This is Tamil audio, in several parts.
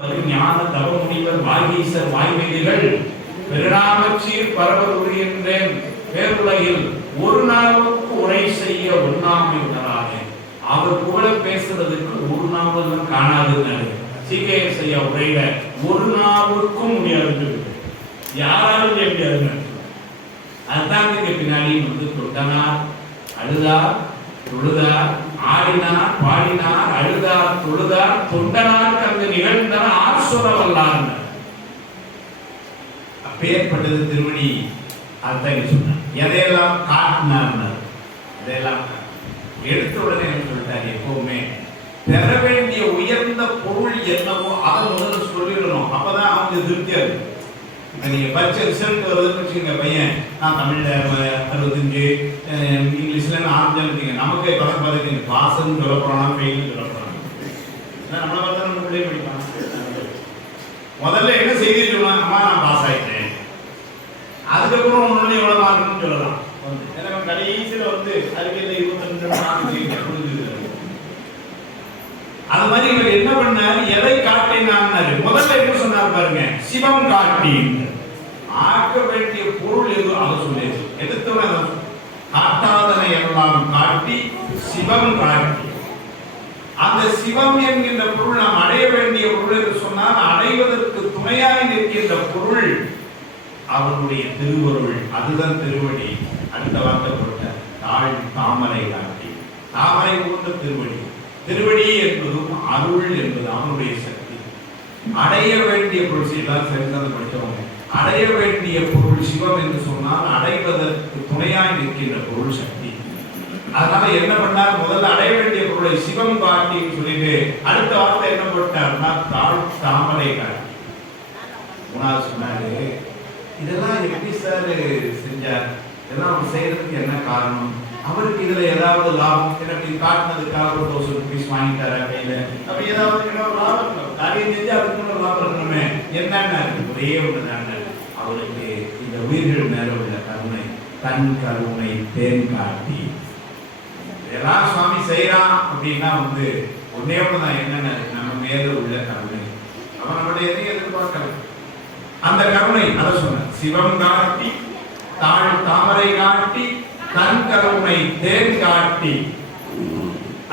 ஞான தவ முனிவர் வாகீசர் வாய்மைகள் பெருநாமச்சீர் பரவருகின்றேன் பேருலகில் ஒரு நாளுக்கு உரை செய்ய ஒண்ணாமை உணராதே. அவர் புகழ பேசுறதுக்கு ஒரு நாள் காணாதுன்னு சீக்கிரம் செய்ய உரையில ஒரு நாளுக்கும் முடியாது, யாராலும் முடியாது. அதுதான் பின்னாடி தொட்டனார், அழுதார், தொழுதார், ஆடினார், பாடினார், அழுதார், தொழுதார், தொண்டனார் அந்த நிகழ்ந்தன ஆர் சொல்ல வல்லார். அப்பேற்பட்டது திருவடி. அதான் சொன்னார் எதையெல்லாம் காட்டினார், அதையெல்லாம் எடுத்த உடனே என்ன சொல்லிட்டார், எப்பவுமே பெற வேண்டிய உயர்ந்த பொருள் என்னவோ அதை முதல்ல சொல்லிடணும். அப்பதான் அவங்க திருப்தியா இருக்கு. நீங்க பரிச்ச ரிசல்ட் வருதுன்னு வச்சுக்கோங்க, பையன் நான் தமிழ்ல 65 இங்கிலீஷ்ல ஆரம்பிச்சு நமக்கு பதம் பார்த்துக்கீங்க பாஸ்ன்னு சொல்ல போறோம்னா ஃபெயில்னு சொல்ல போறோம். நம்மளை பார்த்தா நம்ம பிள்ளைய படிப்பான். முதல்ல என்ன செய்தி சொல்லலாம், அம்மா நான் பாஸ் ஆயிட்டேன், அதுக்கப்புறம் ஒன்று எவ்வளவு மார்க்குன்னு சொல்லலாம். எனக்கு கடைசியில அறிக்கையில 22 புரிஞ்சுது. அது மாதிரி இவர் என்ன பண்ணார், எதை காட்டினார், முதல்ல என்ன சொன்னார் பாருங்க, சிவம் காட்டி ஆக்க வேண்டிய பொருள் எது அதை சொல்லி எடுத்தவன் காட்டாதனை எல்லாம் காட்டி சிவம் காட்டி. அந்த சிவம் என்கின்ற பொருள் நாம் அடைய வேண்டிய பொருள் என்று சொன்னால் அடைவதற்கு துணையாய் நிற்கின்ற பொருள் அவருடைய திருவருள், அதுதான் திருவடி. அடுத்த வார்த்தை போட்ட தாழ் தாமரை காட்டி, தாமரை போன்ற திருவடி. திருவடி என்பதும் அருள் என்பது அவனுடைய சக்தி. அடைய வேண்டிய பொருள் எல்லாம் சேர்ந்து படித்தவங்க, அடைய வேண்டிய பொருள் சிவம் என்று சொன்னால் அடைவதற்கு துணையாய் நிற்கின்ற பொருள் சக்தி. அதனால என்ன பண்ணார், முதல்ல அடைய வேண்டிய பொருளை சிவம் காட்டின்னு சொல்லிட்டு அடுத்த வார்த்தை என்ன போட்டார்னா தாழ் தாமரை காட்டி. மூணாவது சொன்னாரு, இதெல்லாம் எப்படி சார் செஞ்சார், இதெல்லாம் அவர் செய்யறதுக்கு என்ன காரணம், அவருக்கு இதுல ஏதாவது லாபம், எனக்கு காட்டினதுக்காக ஒரு 1000 ரூபீஸ் வாங்கிட்டாரு கையில, அப்படி ஏதாவது லாபம் காரியம் செஞ்சு அதுக்கு லாபம் இருக்கணுமே. என்னன்னா ஒரே ஒண்ணுதான், அவருக்கு இந்த உயிர்கள் மேல உள்ள கருணை, தன் கருணை தேன் காட்டி. இதெல்லாம் சுவாமி செய்யறான் அப்படின்னா ஒன்னே ஒண்ணுதான், என்னென்ன நம்ம மேல உள்ள கருணை. அவன் நம்மளுடைய எதையும் எதிர்பார்க்கல, அந்த கருணை. அதை சொன்ன சிவம் காட்டி, தாழ் தாமரை காட்டி, தன் கருணை தேன் காட்டி.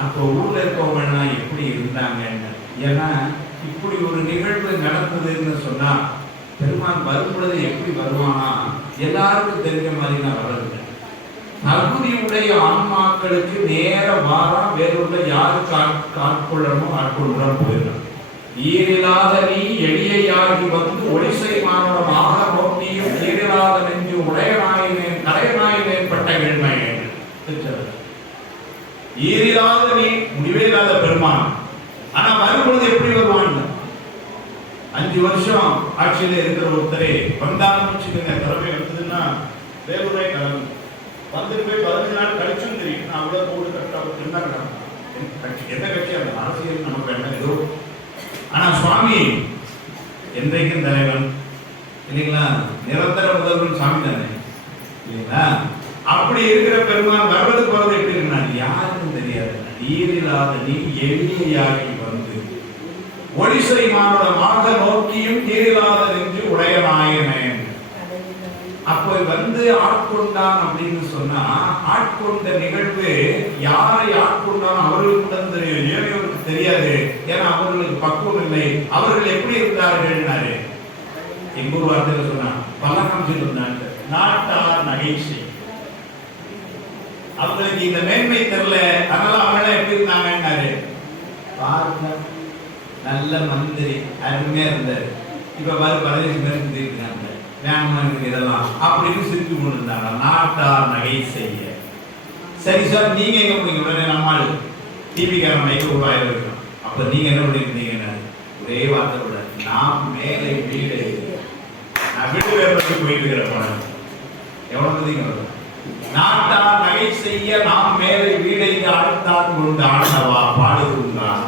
அப்போ ஊர்ல இருக்கவங்க எப்படி இருந்தாங்க, ஏன்னா இப்படி ஒரு நிகழ்வு நடந்ததுன்னு சொன்னா பெருமான் வரும்பொழுது எப்படி வருவானா எல்லாருக்கும் தெரிஞ்ச மாதிரி நான் வர்றது. தகுதியுடைய ஆன்மாக்களுக்கு நேர வாரா வேறுள்ள யாருக்கு ஆட்கொள்ளணுமோ ஆட்கொள்ளும் போயிடும். ஈரில்லாத நீ எளியாகி ஒளிசை மாணவமாக நோக்கியும் ஈரில்லாத நெஞ்சு உடையனாயினேன் கலையனாயினேன் பட்ட வேண்மை. ஈரில்லாத நீ முடிவே இல்லாத பெருமான், ஆனா வரும்பொழுது எப்படி வருவான். 5 வருஷம் ஆட்சியில இருக்கிற ஒருத்தரே வந்தாலும் வச்சுக்கோங்க, திறமை வந்ததுன்னா வேறுரை கலந்து வந்துட்டு போய் 15 நாள் கழிச்சும் தெரியும். நான் அவ்வளவு போட்டு கரெக்டாக என்ன கட்சி எந்த கட்சி அந்த அரசியல் நமக்கு என்ன ஏதோ. ஆனா சுவாமி என்றைக்கும் தலைவன் இல்லைங்களா, நிரந்தர முதல்வன் சாமி தானே இல்லைங்களா. அப்படி இருக்கிற பெருமான் வருவது போறது எப்படி இருந்தார் யாருக்கும் தெரியாது. ஈரில்லாத நீ எளியாகி ஒளிசை மானுடமாக நோக்கியும் ஈரில்லாத நெஞ்சு உடையனாயனேன். அப்போ ஆட்கொண்டான் அப்படின்னு சொன்னா ஆட்கொண்ட நிகழ்வு யாரை ஆட்கொண்டான் அவர்களுக்கு தான் தெரியும், ஏழையவருக்கு தெரியாது. ஏன்னா அவர்களுக்கு பக்குவம் இல்லை. அவர்கள் எப்படி இருந்தார்கள் எங்க ஒரு வார்த்தையில சொன்னா பல்லக்கம் சொல்லிருந்தாங்க, நாட்டார் நகைச்சி. அவங்களுக்கு இந்த மேன்மை தெரியல, அதனால அவங்க எப்படி இருந்தாங்க பாருங்க, நல்ல மந்திரி அருமையா இருந்தாரு. இப்ப பாரு 15 பேர் இருக்காங்க வேணுமாங்க இதெல்லாம் அப்படின்னு சிரித்து கொண்டு இருந்தாங்க. நாட்டார் நகை செய்ய. சரி சார் நீங்க எங்க போனீங்க, உடனே நம்மால் டிவிக்கார மைக்க ரூபாயிரம் இருக்கணும். அப்ப நீங்க என்ன பண்ணிருந்தீங்க, ஒரே வார்த்தை கூட நான் மேலே வீடு, நான் வீட்டு வேறு போயிட்டு இருக்கிற படம் எவ்வளவு நாட்டார் நகை செய்ய நாம் மேலே வீடை அடுத்தான் கொண்டு ஆண்டவா பாடுகின்றான்.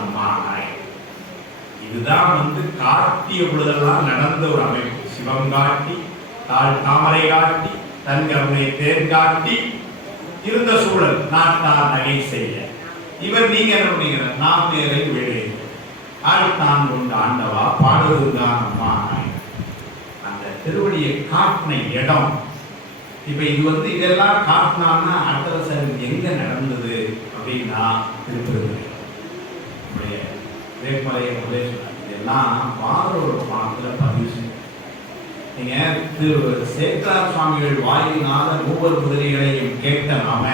இதுதான் காட்டிய பொழுதெல்லாம் நடந்த ஒரு அமைப்பு. சிவம் காட்டி, தாமரை காட்டி, தன் கருணை தேன் காட்டி இருந்த சூழல் நாட்டார் நகை செய்ய. இவர் நீங்க என்ன பண்ணீங்க, நாம் மேலே வீடு ஆழ்த்தான் கொண்ட ஆண்டவா பாடுவதுதான் அம்மா. அந்த திருவடியை காட்டின இடம். இப்ப இது இதெல்லாம் காட்டினான்னா அடுத்த எங்க நடந்தது அப்படின்னா திருப்பதி வேட்மலையை இதெல்லாம் பாரதோட பாடத்துல பதிவு செய்யும். நீங்க திரு சேக்கரார் சுவாமிகள் வாயினால மூவர் குதிரைகளையும் கேட்ட நாம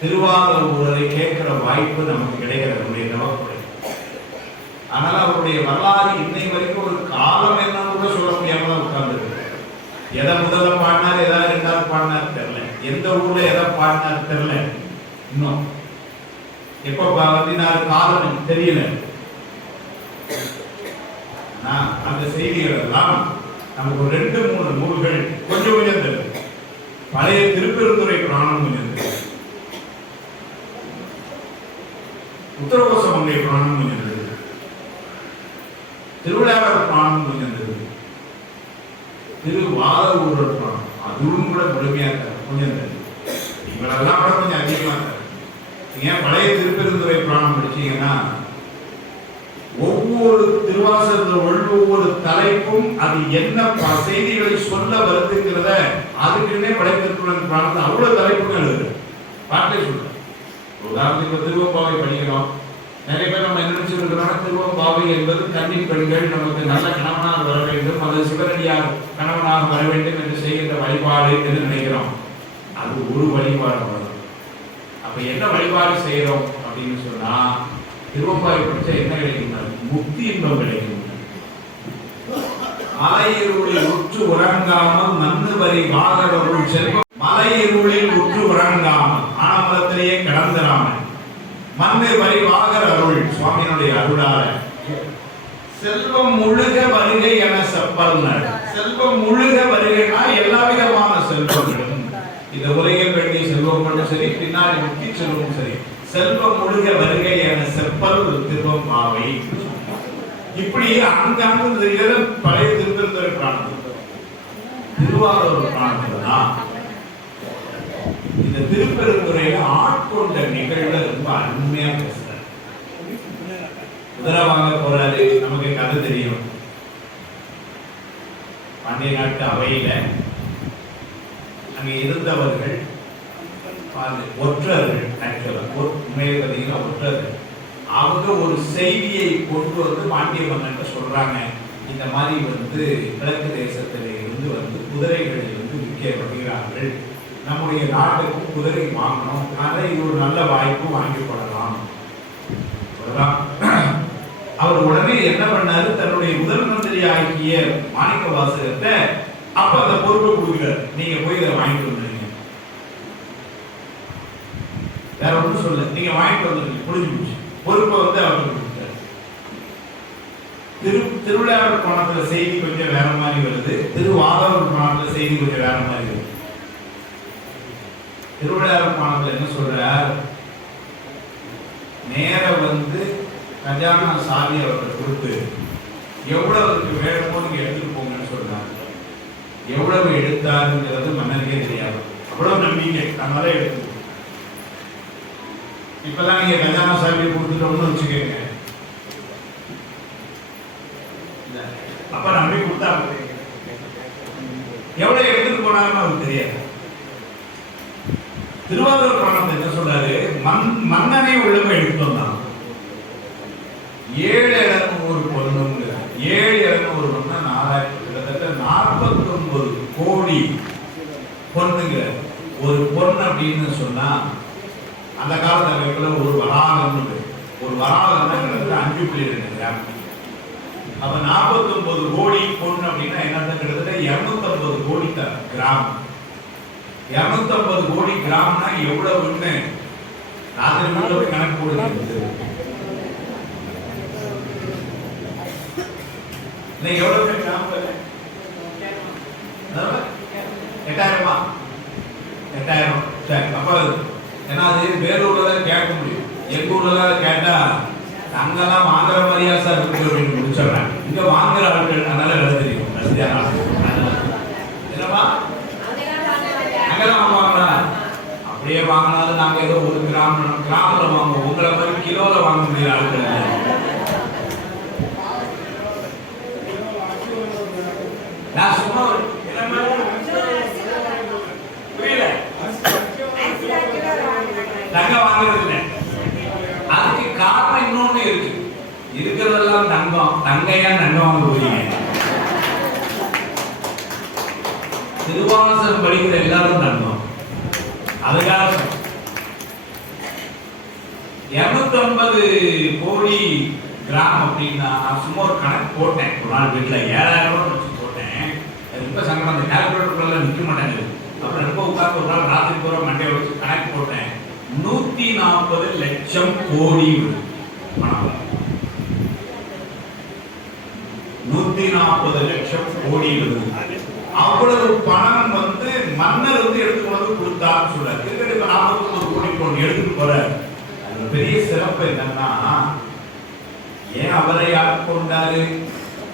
திருவாரூரை கேட்கிற வாய்ப்பு நமக்கு கிடைக்கிறது நவக்குறை. அதனால அவருடைய வரலாறு இன்னை வரைக்கும் ஒரு காலம் என்னன்னு கூட சொல்ல முடியாம உட்கார்ந்து எதை முதல்ல பாடினார், எதாவது ரெண்டாவது பாடினார் தெரியல, எந்த ஊர்ல எதை பாடினார் தெரியல, இன்னும் எப்ப வந்தினார் காலம் தெரியல. அந்த செய்திகள் எல்லாம் நமக்கு ஒரு 2-3 நூல்கள் கொஞ்சம் கொஞ்சம் தெரியும். பழைய திருப்பெருந்துறை புராணம் கொஞ்சம் தெரியும், உத்தரகோசமங்கை புராணம் கொஞ்சம் தெரியும், திருவிழாவர் புராணம் கொஞ்சம் தெரியும், திருவாரூர் புராணம் அதுவும் கூட முழுமையா கொஞ்சம் தெரியும். இவரெல்லாம் கூட கொஞ்சம் அதிகமா தரும். நீங்க பழைய திருப்பெருந்துறை புராணம் படிச்சீங்கன்னா ஒவ்வொரு திருவாசகத்தில் ஒவ்வொரு தலைப்பும் அது என்ன செய்திகளை சொல்ல வருதுங்கிறத அதுக்குன்னே பழைய திருப்பெருந்துறை புராணத்தில் அவ்வளவு தலைப்புகள் இருக்கு. பாட்டே சொல்ற உதாரணத்துக்கு திருவம்பாவை படிக்கிறோம். நிறைய பேர் நம்ம என்ன நினைச்சிருக்கிறோம், திருவம்பாவை என்பது கன்னிப் பெண்கள் நமக்கு நல்ல கணவனாக வர வேண்டும், அது சிவனடியார் கணவனாக வர வேண்டும் என்று செய்கின்ற வழிபாடு என்று நினைக்கிறோம். அது ஒரு வழிபாடு வரும். அப்ப என்ன வழிபாடு செய்யறோம் அப்படின்னு சொன்னா திருவம்பாவை படிச்சா என்ன கிடைக்கும்? முக்தி இன்பம் கிடைக்கும். மலையிருளில் உற்று உறங்காமல் மண்ணு வரி வாகடருள் செல்வம். மலையிருளில் உற்று உறங்காமல் ஆனமரத்திலேயே கடந்துராமல் மண்ணு வரி வாகர் அருள் சுவாமியினுடைய அருளால செல்வம் முழுக வருகை என செப்பல்னர். செல்வம் முழுக வருகைனா எல்லா விதமான செல்வங்களும், இந்த உலகில் வேண்டிய செல்வங்களும் சரி, பின்னாடி முக்தி செல்வமும் சரி, செல்வம் முழுக வருகை என செப்பல் திருவம்பாவை. இப்படி அங்காங்கு பழைய திருப்பெருந்துறை புராணம், திருவாரூர் புராணத்துலதான் இந்த திருப்பெருந்துறையில ஆட்கொண்ட நிகழ்வு ரொம்ப அருமையா பேசுறாரு. குதிரை வாங்க போறாரு, நமக்கு கதை தெரியும். பண்டைய நாட்டு அவையில அங்க இருந்தவர்கள் ஒற்றர்கள், உண்மையை பார்த்தீங்கன்னா ஒற்றர்கள், அவங்க ஒரு செய்தியை கொண்டு பாண்டிய மன்னன் சொல்றாங்க. இந்த மாதிரி கிழக்கு தேசத்தில இருந்து குதிரைகளை விற்கப்படுகிறார்கள், நம்முடைய நாட்டுக்கு குதிரை வாங்கணும், அதனால இது ஒரு நல்ல வாய்ப்பு வாங்கி கொள்ளலாம். அவர் உடனே என்ன பண்ணாரு, தன்னுடைய முதல் மந்திரி ஆகிய மாணிக்க வாசகத்தை அப்ப அந்த பொறுப்பை கொடுக்கிறார், நீங்க போய் இதை வாங்கிட்டு வந்துருங்க, வேற ஒன்றும் சொல்ல, நீங்க வாங்கிட்டு வந்துருங்க, முடிஞ்சு போச்சு. பொறுப்பை அவருக்கு கொடுத்தாரு. திருவிழாவர் கோணத்துல செய்தி கொஞ்சம் வேற மாதிரி வருது, திருவாரூர் கோணத்துல செய்தி கொஞ்சம் வேற மாதிரி வருது. திருவிழாவர் கோணத்துல என்ன சொல்றார், நேர கஜானா சாவி அவர்கள் கொடுத்து எவ்வளவுக்கு வேணுமோ நீங்க எடுத்துட்டு போங்கன்னு சொல்றாங்க. எவ்வளவு எடுத்தாருங்கிறது மன்னருக்கே தெரியாது, அவ்வளவு நம்பிக்கை, அதனால எடுத்து. இப்பெல்லாம் நீங்க கஜானா சாவியை கொடுத்துட்டோம்னு வச்சுக்கோங்க, அப்ப நம்பி கொடுத்தா எவ்வளவு எடுத்துட்டு போனாருன்னு அவருக்கு தெரியாது. திருவாரூர் புராணத்தை என்ன சொல்றாரு, மன்னனை உள்ளவங்க எடுத்து வந்தான். 7,700 பொண்ணுங்க, 7,700 பொண்ணு 4,000, கிட்டத்தட்ட 49 கோடி பொண்ணுங்க. ஒரு பொண்ணு அப்படின்னு சொன்னா அந்த காலத்துல ஒரு வராகம், ஒரு வராகம் கிட்டத்தட்ட 5.2 கிராம். அப்ப 49 கோடி பொண்ணு அப்படின்னா என்ன, கிட்டத்தட்ட 250 கோடி கிராம். 250 கோடி கிராம்னா எவ்வளவுன்னு ராத்திரி மட்டும் கணக்கு போடுறது. எவ்வளவு கிராம்? 8,000. 8,000. சரி, அப்ப ஏன்னா அது வேலூர்ல தான் கேட்க முடியும், எங்க ஊர்ல தான் கேட்டா அங்கெல்லாம் வாங்குற மாதிரியா சார் இருக்கு அப்படின்னு முடிச்சிடுறேன். இங்க வாங்குற ஆட்கள் அதனால வேலை தெரியும். என்னப்பா அங்கெல்லாம் வாங்குவாங்களா? அப்படியே வாங்கினாலும் நாங்க ஏதோ 1 கிராம்ல வாங்குவோம், உங்களை மாதிரி கிலோல வாங்க முடியாத ஆட்கள். தங்கையா நன்னவாங்க போறீங்க. திருவாசகம் படிக்கிற எல்லாரும் தங்கம். அதுக்காக 250 கோடி கிராம் அப்படின்னா சும்மா ஒரு கணக்கு போட்டேன். ஒரு நாள் வீட்டுல 7000 ரூபாய் வச்சு போட்டேன். ரொம்ப சங்கடம், அந்த கால்குலேட்டர்ல நிற்க மாட்டேங்குது. அப்புறம் ரொம்ப உட்கார்ந்து ஒரு நாள் ராத்திரி பூரா மண்டையை வச்சு கணக்கு போட்டேன். 140 லட்சம் கோடி பணம். 140 லட்சம் கோடி. அவ்வளவு பணம் வந்து மன்னர் வந்து எடுத்துக்கொண்டு கொடுத்தான்னு சொல்ற. கிட்டத்தட்ட 49 கோடி பொண்ணு எடுத்துட்டு போற. பெரிய சிறப்பு என்னன்னா, ஏன் அவரை ஆட்கொண்டாரு,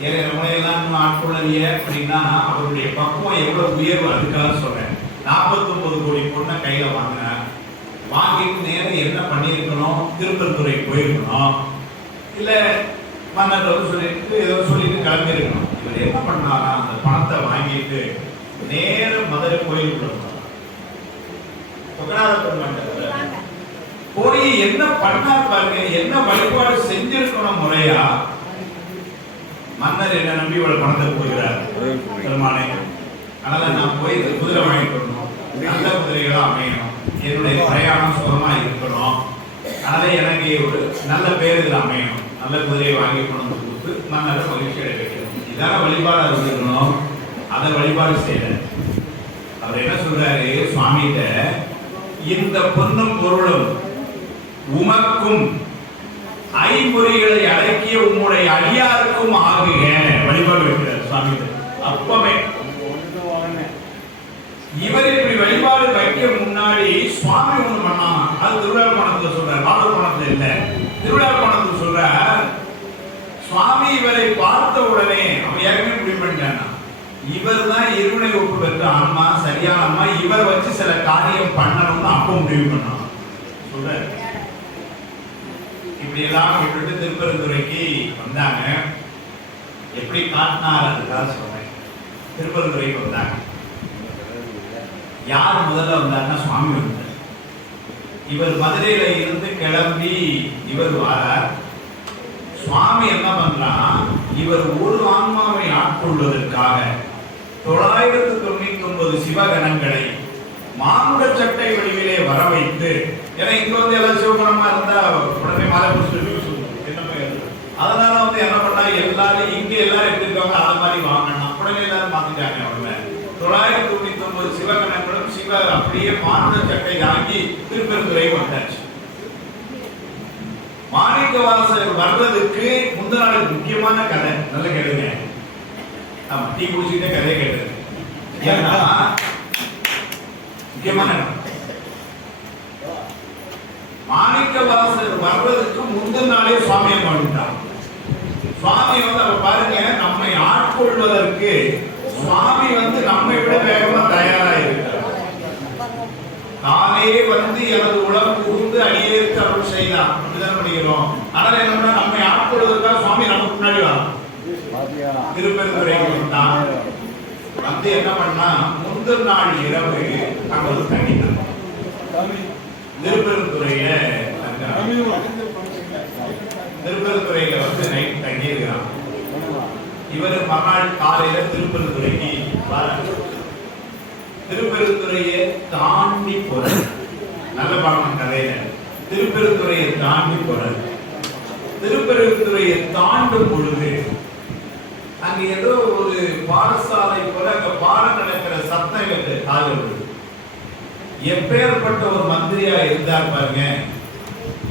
ஏன் நம்மளையெல்லாம் ஆட்கொள்ளலையே அப்படின்னா அவருடைய பக்குவம் எவ்வளவு உயர்வு. அதுக்காக சொல்றேன். 49 கோடி பொண்ணை கையில வாங்கினார். வாங்கிட்டு நேரம் என்ன பண்ணியிருக்கணும், திருப்பத்தூரை போயிருக்கணும், இல்ல மன்னர் வந்து சொல்லிட்டு ஏதோ சொல்லிட்டு கிளம்பி இருக்கணும். இவர் என்ன பண்ணாரா, அந்த பணத்தை வாங்கிட்டு நேரம் மதுரை கோயிலுக்குள்ள போய் என்ன பண்ணார் பாருங்க, என்ன வழிபாடு செஞ்சிருக்கணும் முறையா. மன்னர் என்ன நம்பி இவ்வளவு பணத்தை போகிறார் பெருமானே, அதனால நான் போய் குதிரை வாங்கிட்டு வரணும், நல்ல குதிரைகளா அமையணும், என்னுடைய பிரயாணம் சுகமா இருக்கணும், அதனால எனக்கு ஒரு நல்ல பேர் அமையணும், நல்ல குதிரையை வாங்கி கொண்டு கொடுத்து மன்னரை மகிழ்ச்சி அடைய வைக்கணும். இதான வழிபாடு இருக்கணும். அதை வழிபாடு செய்யற அவர் என்ன சொல்றாரு சுவாமிகிட்ட, இந்த பொன்னும் பொருளும் உமக்கும் ஐம்பொறிகளை அடக்கிய உம்முடைய அடியாருக்கும் ஆகுக. வழிபாடு வைக்கிறார் சுவாமி. அப்பவே இவர் இப்படி வழிபாடு வைக்க முன்னாடி சுவாமி ஒண்ணு பண்ணான். அது திருவிழாப்பணத்துல சொல்றார், பாலப்பணத்துல இல்ல, திருவிழாப்பணத்துல சொல்றார். சுவாமி இவரை பார்த்த உடனே அவன் ஏற்கனவே முடிவு பண்ணிட்டான், இவர் தான் இருவினை ஒப்பு பெற்ற ஆன்மா, சரியான ஆன்மா, இவர் வச்சு சில காரியம் பண்ணணும்னு அப்ப முடிவு பண்ணான் சொல்ற. இப்படி எல்லாம் விட்டுட்டு திருப்பரந்துரைக்கு வந்தாங்க. எப்படி காட்டினார் அதுக்காக சொல்றேன். திருப்பரந்துரைக்கு வந்தாங்க. யார் முதல்ல வந்தாருன்னா சுவாமி வந்தார். இவர் மதுரையில இருந்து கிளம்பி இவர் வாரார். சுவாமி என்ன பண்றான், இவர் ஒரு ஆன்மாவை ஆட்கொள்வதற்காக 999 சிவகணங்களை மானுட சட்டை வடிவிலே வர வைத்து, ஏன்னா இங்க வந்து எல்லாம் சிவகணமா இருந்தா உடனே மாலை அதனால வந்து என்ன பண்ணா, எல்லாரும் இங்க எல்லாரும் எப்படி இருக்காங்க அது மாதிரி வாங்கணும். உடனே எல்லாரும் மாத்திட்டாங்க. அவங்க 999 சிவகணங்களும் சிவ அப்படியே மானுட சட்டை வாங்கி திருப்பெருந்துறை வந்தாச்சு. மாணிக்கவாசகர் வர்றதுக்கு முந்தின நாள் முக்கியமான கதை. நல்ல கேளுங்க, டீ குடிச்சுட்டே கதையை கேட்டது. ஏன்னா முக்கியமான மாணிக்கவாசகர் வர்றதுக்கு முந்தின நாளே சுவாமியை வந்துட்டார். சுவாமி வந்து அவர் பாருங்க, நம்மை ஆட்கொள்வதற்கு சுவாமி வந்து நம்மை விட வேகமா தயாரா இருக்கிறார். தானே வந்து எனது உலகம் புகுந்து அடியேற்கு அருள் செய்யலாம் அப்படிதான் படிக்கிறோம். ஆனால் என்ன, நம்மை ஆட்கொள்வதற்காக சுவாமி நமக்கு முன்னாடி வரும். திருப்பெருந்துறைக்கு வந்தான். வந்து என்ன பண்ணா, முந்தின நாள் இரவு அங்க வந்து தங்கினார். திருப்பெருந்துறையில திருப்பெருந்துறையில வந்து நைட் தங்கி இருக்கிறான். இவர் மறுநாள் காலையில திருப்பெருந்துறைக்கு வரார். திருப்பெருந்துறையை தாண்டி போறார். நல்ல பாடம் கதையில திருப்பெருந்துறையை தாண்டி போறார். திருப்பெருந்துறையை தாண்டும் பொழுது அங்க ஏதோ ஒரு பாடசாலை போல அங்க பாடம் நடக்கிற சத்தம் கேட்டு காது விடுது. எப்பேற்பட்ட ஒரு மந்திரியா இருந்தார் பாருங்க.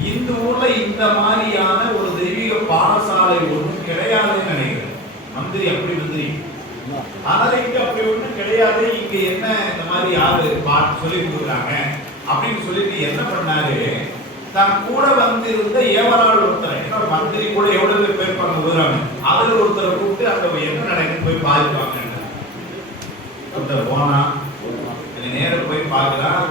இந்த ஊர்ல இந்த மாதிரியான ஒரு தெய்வீக பாடசாலை ஒன்றும் கிடையாதுன்னு நினைக்கிறேன். மந்திரி அப்படி மந்திரி, அதனால இங்க அப்படி ஒண்ணும் கிடையாது. இங்க என்ன இந்த மாதிரி யாரு பாட்டு சொல்லி கொடுக்குறாங்க அப்படின்னு சொல்லிட்டு என்ன பண்ணாரு, தன் கூட வந்து இருந்த ஏவரால் ஒருத்தர், என்ன மந்திரி கூட எவ்வளவு பேர் பண்ண விடுறாங்க, அதுல ஒருத்தரை கூப்பிட்டு அங்க என்ன நடக்குன்னு போய் பாதுகாங்க. ஒருத்தர் போனா நேரம் போய் பார்க்கலாம்.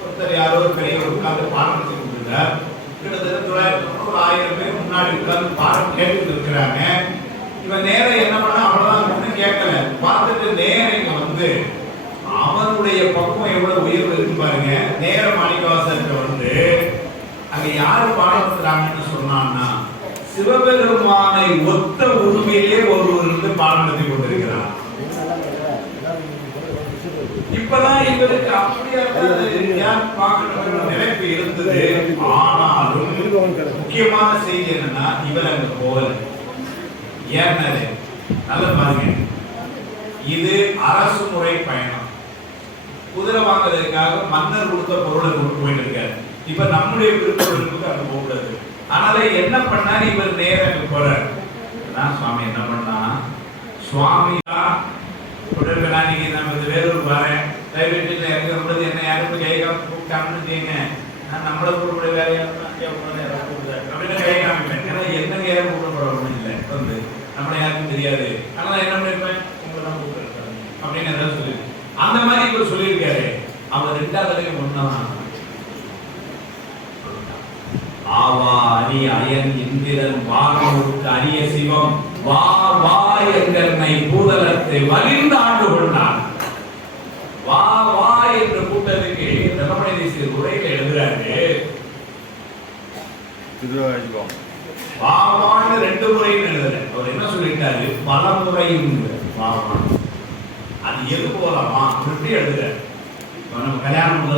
ஒருத்தர் யாரோ ஒரு பெரியவர் உட்கார்ந்து பாடம் கொடுத்துருக்கார். கிட்டத்தட்ட 900 பேர் முன்னாடி உட்கார்ந்து பாடம் கேட்டுட்டு இருக்கிறாங்க. இவன் நேரம் என்ன பண்ணா, அவ்வளவுதான் கேட்கல. பார்த்துட்டு நேரம் இங்க வந்து அவனுடைய பக்குவம் எவ்வளவு உயர்வு இருக்கு பாருங்க. நேர மாணிக்கவாசகர்கிட்ட வந்து அங்க யாரு பாடம் நடத்துறாங்கன்னு சொன்னான்னா சிவபெருமானை ஒத்த உருவிலே ஒருவர் இருந்து பாடம் நடத்தி கொண்டிருக்கிறார். இப்பதான் இவருக்கு அப்படியே பார்க்கணும் நினைப்பு இருந்தது. ஆனாலும் முக்கியமான செய்தி என்னன்னா இவர் அங்க போகல. ஏன்னாரு நல்ல பாருங்க, இது அரசு முறை பயணம். குதிரை வாங்குறதுக்காக மன்னர் கொடுத்த பொருளை கொண்டு போயிட்டு இருக்காரு. இப்ப நம்முடைய விருப்பங்களுக்கு அங்க போகக்கூடாது. அதனால என்ன பண்ணாரு, இவர் நேரம் போறாரு. சுவாமி என்ன பண்ணா, சுவாமி நீங்க நம்ம வேறொரு வரேன் லைப்ரரியில இறங்குறது என்ன யாரும் கை காமிச்சிங்க, நான் நம்மளை கூப்பிட வேலையா அப்படின்னு கை காமிப்பேன். ஏன்னா என்ன யாரும் கூப்பிடப்பட இல்லை, வந்து நம்மளை யாருக்கும் தெரியாது. அதனால என்ன பண்ணிருப்பேன், உங்களை தான் கூப்பிட்டு அப்படின்னு ஏதாவது சொல்லி அந்த மாதிரி இவர் சொல்லியிருக்காரு. அவர் ரெண்டாவது ஒன்னாதான் ஆவா அரி அயன் இந்திரன் வானோருக்கு அரிய சிவம் வா வா என்கண்ணை பூதலத்தை வலிந்து ஆண்டு கொண்டான். வா வா என்ற கூட்டத்துக்கு தர்மபுரி தேசிய உரையில எழுதுறாரு. வா வான்னு 2 முறையும் எழுதுற. அவர் என்ன சொல்லிட்டாரு, பல முறையும் வா வா. அது எது போலாமா எப்படி எழுதுற. நம்ம கல்யாணம்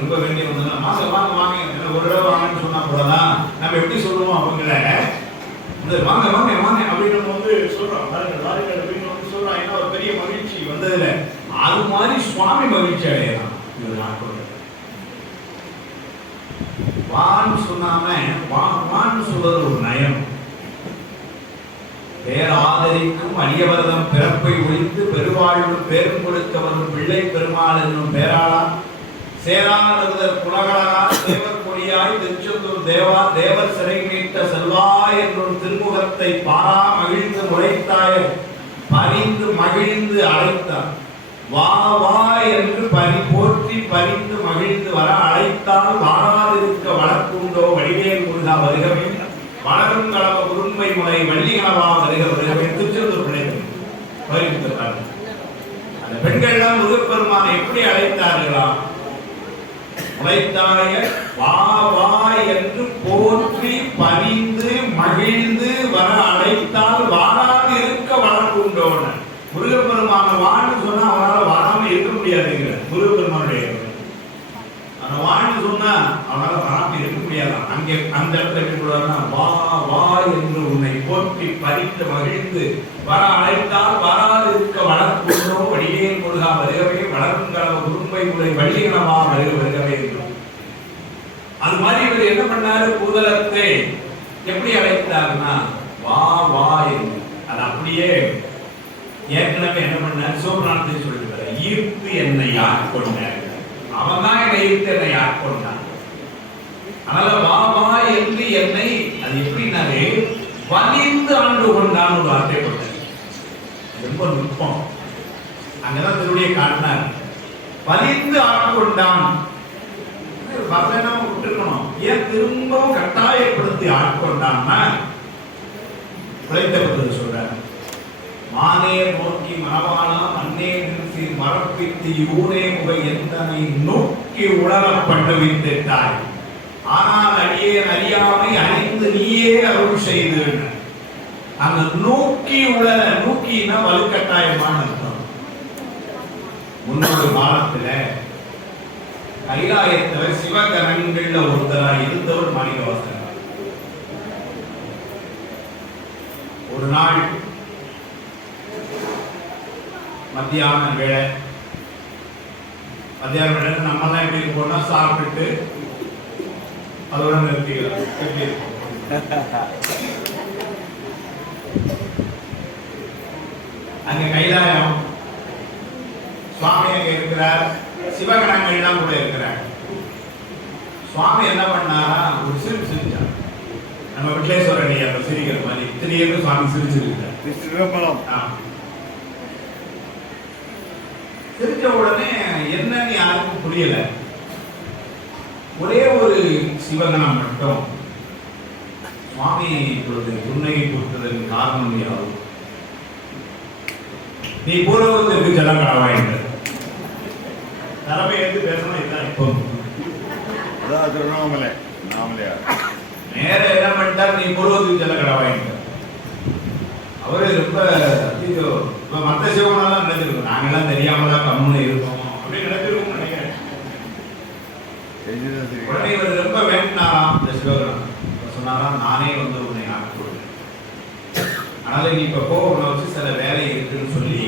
ரொம்ப வேண்டிய வந்தோம்னா மாசம் வாங்க வாங்க ஒரு தடவை வாங்கன்னு சொன்னா போலதான் நம்ம எப்படி சொல்லுவோம் அவங்கள வாங்க வாங்க வாங்க அப்படின்னு வந்து சொல்றோம். வாருங்கள் அப்படின்னு வந்து சொல்றோம். ஏன்னா ஒரு பெரிய மகிழ்ச்சி வந்ததுல அது மாதிரி சுவாமி மகிழ்ச்சி அடையலாம். வான்னு சொன்னாம வான்னு சொல்றது ஒரு நயம். பேராதரிக்கும் அடியவர்தம் பிறப்பை ஒழித்து பெருவாழ்வு பேரும் கொடுக்க வரும் பிள்ளை பெருமாள் என்னும் பேராளா சேரானதர் புலகலா தேவர் கொடியாய் திருச்செந்தூர் தேவா தேவர் சிறை மீட்ட செல்வா என்னும் திருமுகத்தை பாரா மகிழ்ந்து முளைத்தாய பரிந்து மகிழ்ந்து அழைத்தார். வா வா என்று போற்றி பரிந்து மகிழ்ந்து வர அழைத்தால் வாராதிருக்க வளர்க்குண்டோ வடிவேல் முருகா வருகவே வளரும் கலவ உருண்மை முறை வள்ளிகளவா வருக வருகவே திருச்செந்தூர் பிள்ளைகள். அந்த பெண்கள்லாம் முருகப்பெருமானை எப்படி அழைத்தார்களாம், உழைத்தாய வா வா என்று போற்றி பணிந்து மகிழ்ந்து வர அழைத்தால் வாராது இருக்க வளர்க்குண்டோன. முருகப்பெருமான வான்னு சொன்னா அவரால் வராம இருக்க முடியாதுங்க. முருகப்பெருமானுடைய அந்த வான்னு சொன்னா அவரால் வராம இருக்க முடியாதான். அங்கே அந்த இடத்துல எப்படி வா வா என்று உன்னை போற்றி பறித்து மகிழ்ந்து வர அழைத்தால் வராது இருக்க வளர்க்குண்டோ வடிவேல் முருகா வருகவே வளரும் கலவ குறும்பை முறை வள்ளிகளவா வருக வருகவே என்றும். அது மாதிரி இவர் என்ன பண்ணாரு, பூதலத்தை எப்படி அழைத்தார்னா வா வா என்று. அது அப்படியே ஏற்கனவே என்ன பண்ணார், சிவபுராணத்தை சொல்லிட்டு ஈர்த்து என்னை ஆட்கொண்டார். அவன் தான் என்னை ஈர்த்து என்னை ஆட்கொண்டான். அதனால வா வா என்று என்னை அது எப்படின்னாரு வலிந்து ஆண்டு கொண்டான் ஒரு வார்த்தை கொண்டார். ரொம்ப நுட்பம். அங்கதான் திருவடியை காட்டினார். வலிந்து ஆட்கொண்டான் வரலாம் விட்டுருக்கணும். ஏன் திரும்பவும் கட்டாயப்படுத்தி ஆட்கொண்டான்னா உழைத்த பத்தி சொல்றார். மானே நோக்கி மனவானா மண்ணே நிறுத்தி மரப்பித்து யூனே முக எந்தனை நோக்கி உணரப்பட்டு விட்டாய். ஆனால் அடியேன் அறியாமை அறிந்து நீயே அருள் செய்து. அந்த நோக்கி உணர, நோக்கினா வலுக்கட்டாயமான அர்த்தம். முன்னொரு காலத்துல கைலாயத்துல சிவகணங்கள்ல ஒருத்தராக இருந்தவர் மாணிக்கவாசகர். ஒரு நாள் மத்தியான வேளை நம்ம எல்லாம் எப்படி போனா சாப்பிட்டு அதோட நிறுத்திக்கலாம். எப்படி இருக்கும், அங்க கைலாயம் சுவாமி அங்க இருக்கிறார். சிவகணங்கள்லாம் கூட இருக்கிறார். சுவாமி என்ன பண்ணாரா, ஒரு சிரிப்பு சிரிச்சார். நம்ம விக்லேஸ்வரன் அப்ப சிரிக்கிற மாதிரி திடீர்னு சுவாமி சிரிச்சிருக்கார். சிரிச்ச உடனே என்னன்னு யாருக்கும் புரியல. ஒரே ஒரு சிவகணம் மட்டும் சுவாமி இப்பொழுது புன்னகை கொடுத்ததற்கு காரணம் யாரும், நீ பூர்வத்திற்கு ஜலம் கடவா என்று தலைமை எடுத்து பேசணும். இதுதான் இப்போ நேர என்ன பண்ணிட்டார், நீ பொருவத்துக்கு செல்ல கடை வாங்கிட்ட. அவரு ரொம்ப மற்ற சிவகணம் நினைச்சிருக்கோம், நாங்கெல்லாம் தெரியாமலாம் கம்முன்னு இருக்கோம் அப்படின்னு நினைச்சிருக்கோம் நினைக்கிறேன். உடனே இவர் ரொம்ப வேண்டாம் இந்த சிவகணம் சொன்னாராம், நானே வந்து உன்னை ஆட்கொள்வேன், அதனால நீ இப்ப உன்னை வச்சு சில வேலை இருக்குன்னு சொல்லி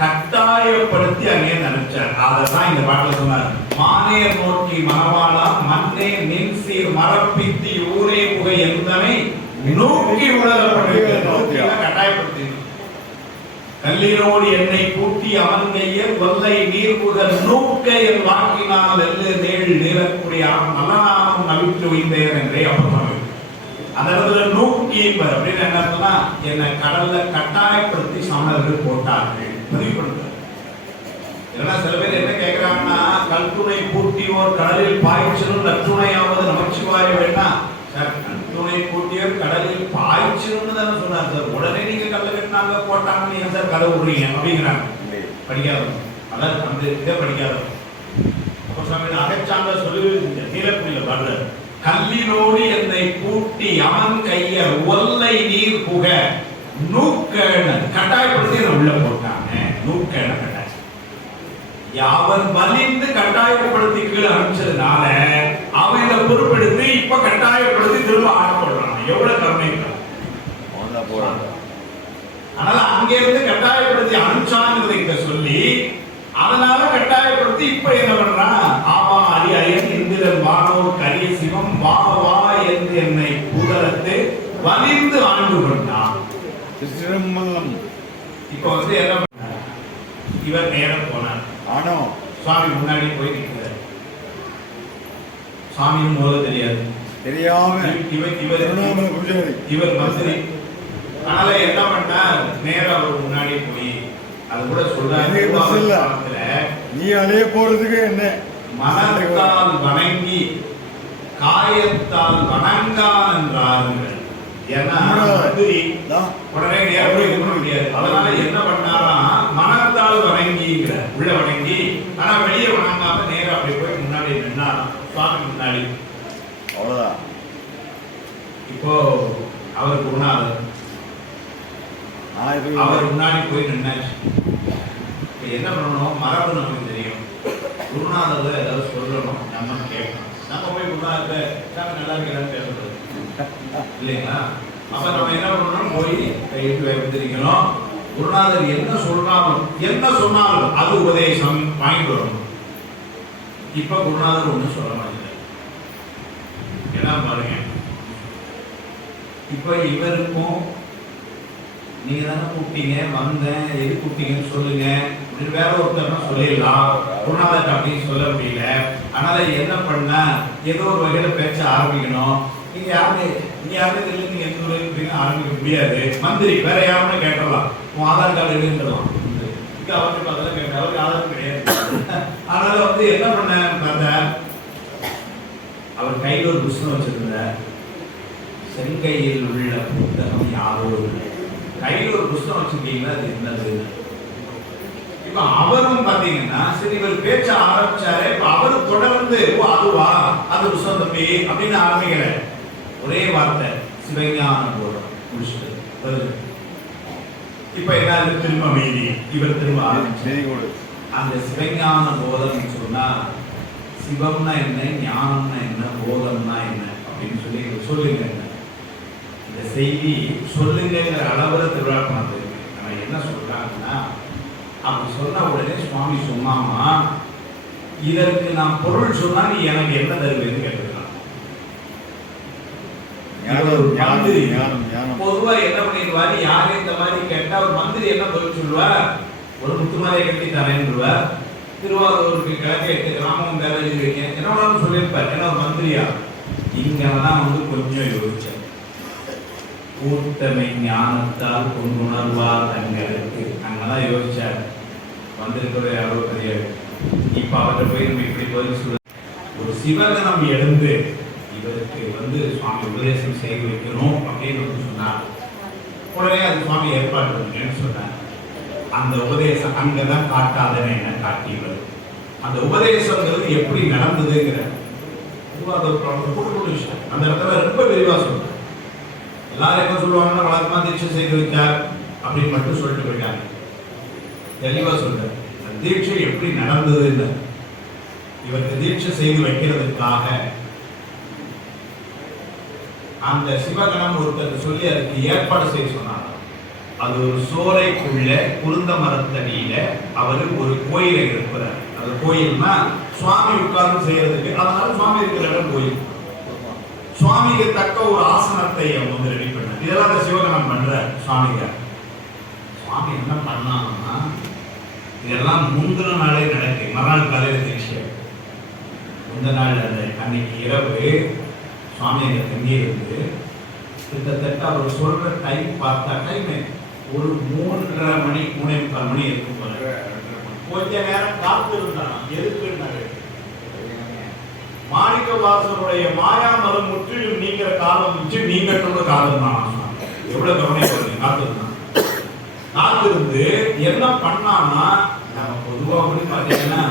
கட்டாயப்படுத்தி அங்கே நினைச்சார். அதான் இந்த பாட்டில் சொன்னார், மானேர் நோக்கி மணவாளா மண்ணே நின் சீர் மரப்பித்தி ஊரே புகை என்பனை நோக்கி உணரப்பட்டிருக்க. கட்டாயப்படுத்தி கல்லீரோடு என்னை கூட்டி அமர்ந்தைய கொல்லை நீர்புக நூக்கையல் வாக்கினால் எல்லு நேழ் நீரக்கூடிய நல்லநாமம் நவிட்டு வைத்தேன் என்றே அப்ப அந்த இடத்துல நூக்கி அப்படின்னு என்ன சொன்னா, என்னை கடல்ல கட்டாயப்படுத்தி சமணர்கள் போட்டார்கள். இல்லைன்னா சில பேர் என்ன கேட்கிறாங்கன்னா, கல்துணை பூட்டியோர் கடலில் பாய்ச்சலும் நற்றுணையாவது நமச்சிவாய வேணா சார். கல்துணை பூட்டியோர் கடலில் பாய்ச்சலும்னு தானே சொன்னார் சார். உடனே நீங்க கல்ல கட்டினாங்க போட்டாங்க, நீங்க சார் கதை விடுறீங்க அப்படிங்கிறாங்க. படிக்காதவங்க அதான் அந்த இதை படிக்காதவங்க. அப்போ சாமி அகச்சாங்க சொல்லுவீங்க நீலக்குடியில வர்ற கல்லினோடு என்னை பூட்டி அவன் கையர் ஒல்லை நீர் புக நூக்கேன கட்டாயப்படுத்தி உள்ள போட்டாங்க. நூக்கேன கட்டாயம் அவன் வலிந்து கட்டாயப்படுத்தி கீழே அனுப்பிச்சதுனால அவன் இதை பொறுப்பெடுத்து இப்ப கட்டாயப்படுத்தி திரும்ப ஆட்கொள்றான். எவ்வளவு கருணை! அதனால அங்கிருந்து கட்டாயப்படுத்தி அனுப்பிச்சாங்கிறதை இங்க சொல்லி அதனால கட்டாயப்படுத்தி இப்ப என்ன பண்றான், ஆமா அடி அயன் இந்திரன் வானோர் கரிய சிவம் வா வா என்று என்னை புகழத்து வலிந்து ஆண்டு கொண்டான். இப்ப வந்து என்ன பண்ணார், இவர் நேரம் போனார். ஆனோ சுவாமி முன்னாடி போய் நிற்கிறார். சுவாமியும் போல தெரியாது, தெரியாம இவர் மந்திரி. அதனால என்ன பண்ணார், நேரம் அவர் முன்னாடி போய் அது கூட சொல்றாங்க, நீ அலைய போறதுக்கு என்ன மனத்தால் வணங்கி காயத்தால் வணங்கான் என்றார்கள். ஏன்னா மந்திரி உடனே நேரம் போய் பண்ண முடியாது. அதனால என்ன பண்ணாரா, மனத்தால் வணங்கிங்கிற உள்ள வணங்கி, ஆனா வெளியே வணங்காம நேரம் அப்படி போய் முன்னாடி நின்னாராம் சுவாமி முன்னாடி. அவ்வளவுதான். இப்போ அவர் குருநாதர், அவர் முன்னாடி போய் நின்னாச்சு. என்ன பண்ணணும், மரபு நமக்கு தெரியும். குருநாதர் ஏதாவது சொல்லணும், நம்ம கேட்கணும். நம்ம போய் குருநாதர் நல்லா இருக்கிறான்னு பேசுறது இல்லைங்களா? அப்ப நம்ம என்ன பண்ணணும், போய் கையிட்டு வைத்திருக்கணும். குருநாதர் என்ன சொல்றாலும் என்ன சொன்னாலும் அது உபதேசம் வாங்கிட்டு வரணும். இப்ப குருநாதர் ஒண்ணு சொல்ல மாட்டேன். என்ன பாருங்க, இப்ப இவருக்கும் நீங்க தானே கூப்பிட்டீங்க, வந்தேன், எது கூப்பிட்டீங்கன்னு சொல்லுங்க அப்படின்னு வேற ஒருத்தர் சொல்லிடலாம். குருநாதர் அப்படின்னு சொல்ல முடியல. அதனால என்ன பண்ண, ஏதோ ஒரு வகையில பேச்ச ஆரம்பிக்கணும். நீங்க யாருமே தெரியல, நீங்க எந்த ஊருக்கு ஆரம்பிக்க முடியாது. மந்திரி வேற யாருமே கேட்டலாம், உன் ஆதார் கார்டு எழுதுலாம். அவருக்கு அதெல்லாம் கேட்ட அவருக்கு ஆதாரம் கிடையாது. அதனால வந்து என்ன பண்ண பார்த்தா, அவர் கையில் ஒரு புஸ்தகம் வச்சிருந்த, செங்கையில் உள்ள புத்தகம் யாரோ இல்லை. கையில் ஒரு புஸ்தகம் வச்சிருக்கீங்களா, அது என்னது? இப்ப அவரும் பாத்தீங்கன்னா சரி இவர் பேச்ச ஆரம்பிச்சாரு. இப்ப அவரும் தொடர்ந்து அதுவா அது புஸ்தகம் தம்பி அப்படின்னு ஆரம்பிக்கிற ஒரே வார்த்தை சிவஞான போதம் முடிச்சுட்டு இப்ப என்ன திரும்ப அமைதி. இவர் திரும்ப ஆரம்பிச்சு அந்த சிவஞான போதம் சொன்னா, சிவம்னா என்ன, ஞானம்னா என்ன, போதம்னா என்ன அப்படின்னு சொல்லி சொல்லுங்க. இந்த செய்தி சொல்லுங்கிற அளவுல திருவிழா நம்ம என்ன சொல்றாங்கன்னா, அப்படி சொன்ன உடனே சுவாமி சொன்னாமா, இதற்கு நான் பொருள் சொன்னா நீ எனக்கு என்ன தருவேன்னு கேட்டுக்கலாம். பொதுவா என்ன பண்ணிடுவாரு, யாரு இந்த மாதிரி கேட்டா ஒரு மந்திரி என்ன பதில் சொல்லுவார், ஒரு முத்துமாலையை கட்டி தரேன்னுவார். திருவாரூருக்கு கிழக்கு கிராமம் வேலை எழுதிருக்கீங்க என்ன சொல்லியிருப்பார். ஏன்னா ஒரு மந்திரியா இங்கதான் வந்து கொஞ்சம் யோசிச்சார். கூட்டமை ஞானத்தால் கொண்டுணர்வார் தங்களுக்கு அங்கதான் யோசிச்சார். வந்திருக்கிற யாரோ தெரியாது. இப்ப அவர்கிட்ட போய் நம்ம இப்படி பதில் சொல்ல, ஒரு சிவகணம் எழுந்து இவருக்கு வந்து சுவாமி உபதேசம் செய்து வைக்கணும் அப்படின்னு வந்து சொன்னார். உடனே அது சுவாமி ஏற்பாடு பண்ணுங்கன்னு சொன்னார். அந்த உபதேசம் அங்கதான் காட்டாதன என்ன காட்டியவர். அந்த உபதேசங்கிறது எப்படி நடந்ததுங்கிற கூட்டு விஷயம் அந்த இடத்துல ரொம்ப விரிவா சொல்றாரு. எல்லாரும் என்ன சொல்லுவாங்கன்னா வழக்கமா தீட்சை செய்து வைத்தார் அப்படின்னு மட்டும் சொல்லிட்டு போயிட்டாங்க. தெளிவா சொல்றாரு தீட்சை எப்படி நடந்ததுன்னு. இவருக்கு தீட்சை செய்து வைக்கிறதுக்காக அந்த சிவகணம் ஒருத்தர் சொல்லி அதுக்கு ஏற்பாடு செய்ய சொன்னாங்க. அது ஒரு சோலைக்குள்ள குருந்த மரத்தடியில அவர் ஒரு கோயிலை இருக்கிறார். அது கோயில்னா சுவாமி உட்கார்ந்து செய்யறதுக்கு, அதனால சுவாமி இருக்கிற இடம் கோயில். சுவாமிக்கு தக்க ஒரு ஆசனத்தை அவங்க வந்து ரெடி பண்ண. இதெல்லாம் அந்த சிவகணம் பண்ற சுவாமிங்க. சுவாமி என்ன பண்ணாங்கன்னா இதெல்லாம் முந்தின நாளே நடக்கு. மறுநாள் காலையில தீட்சை. முந்தின நாள் அந்த அன்னைக்கு இரவு சுவாமி அங்க தங்கி இருந்து கிட்டத்தட்ட அவர் சொல்ற டைம் பார்த்தா டைம் ஒரு 3:30 மணி 3:45 மணி இருக்கும் போல. கொஞ்ச நேரம் காத்து இருந்தான். எதுக்குன்னாரு மாணிக்கவாசருடைய மாயாமலம் முற்றிலும் நீங்கிற காலம் வச்சு நீங்கட்டோட காலம் தான். எவ்வளவு கவனிக்க காத்திருந்தான். காத்திருந்து என்ன பண்ணான்னா நம்ம பொதுவா அப்படின்னு பாத்தீங்கன்னா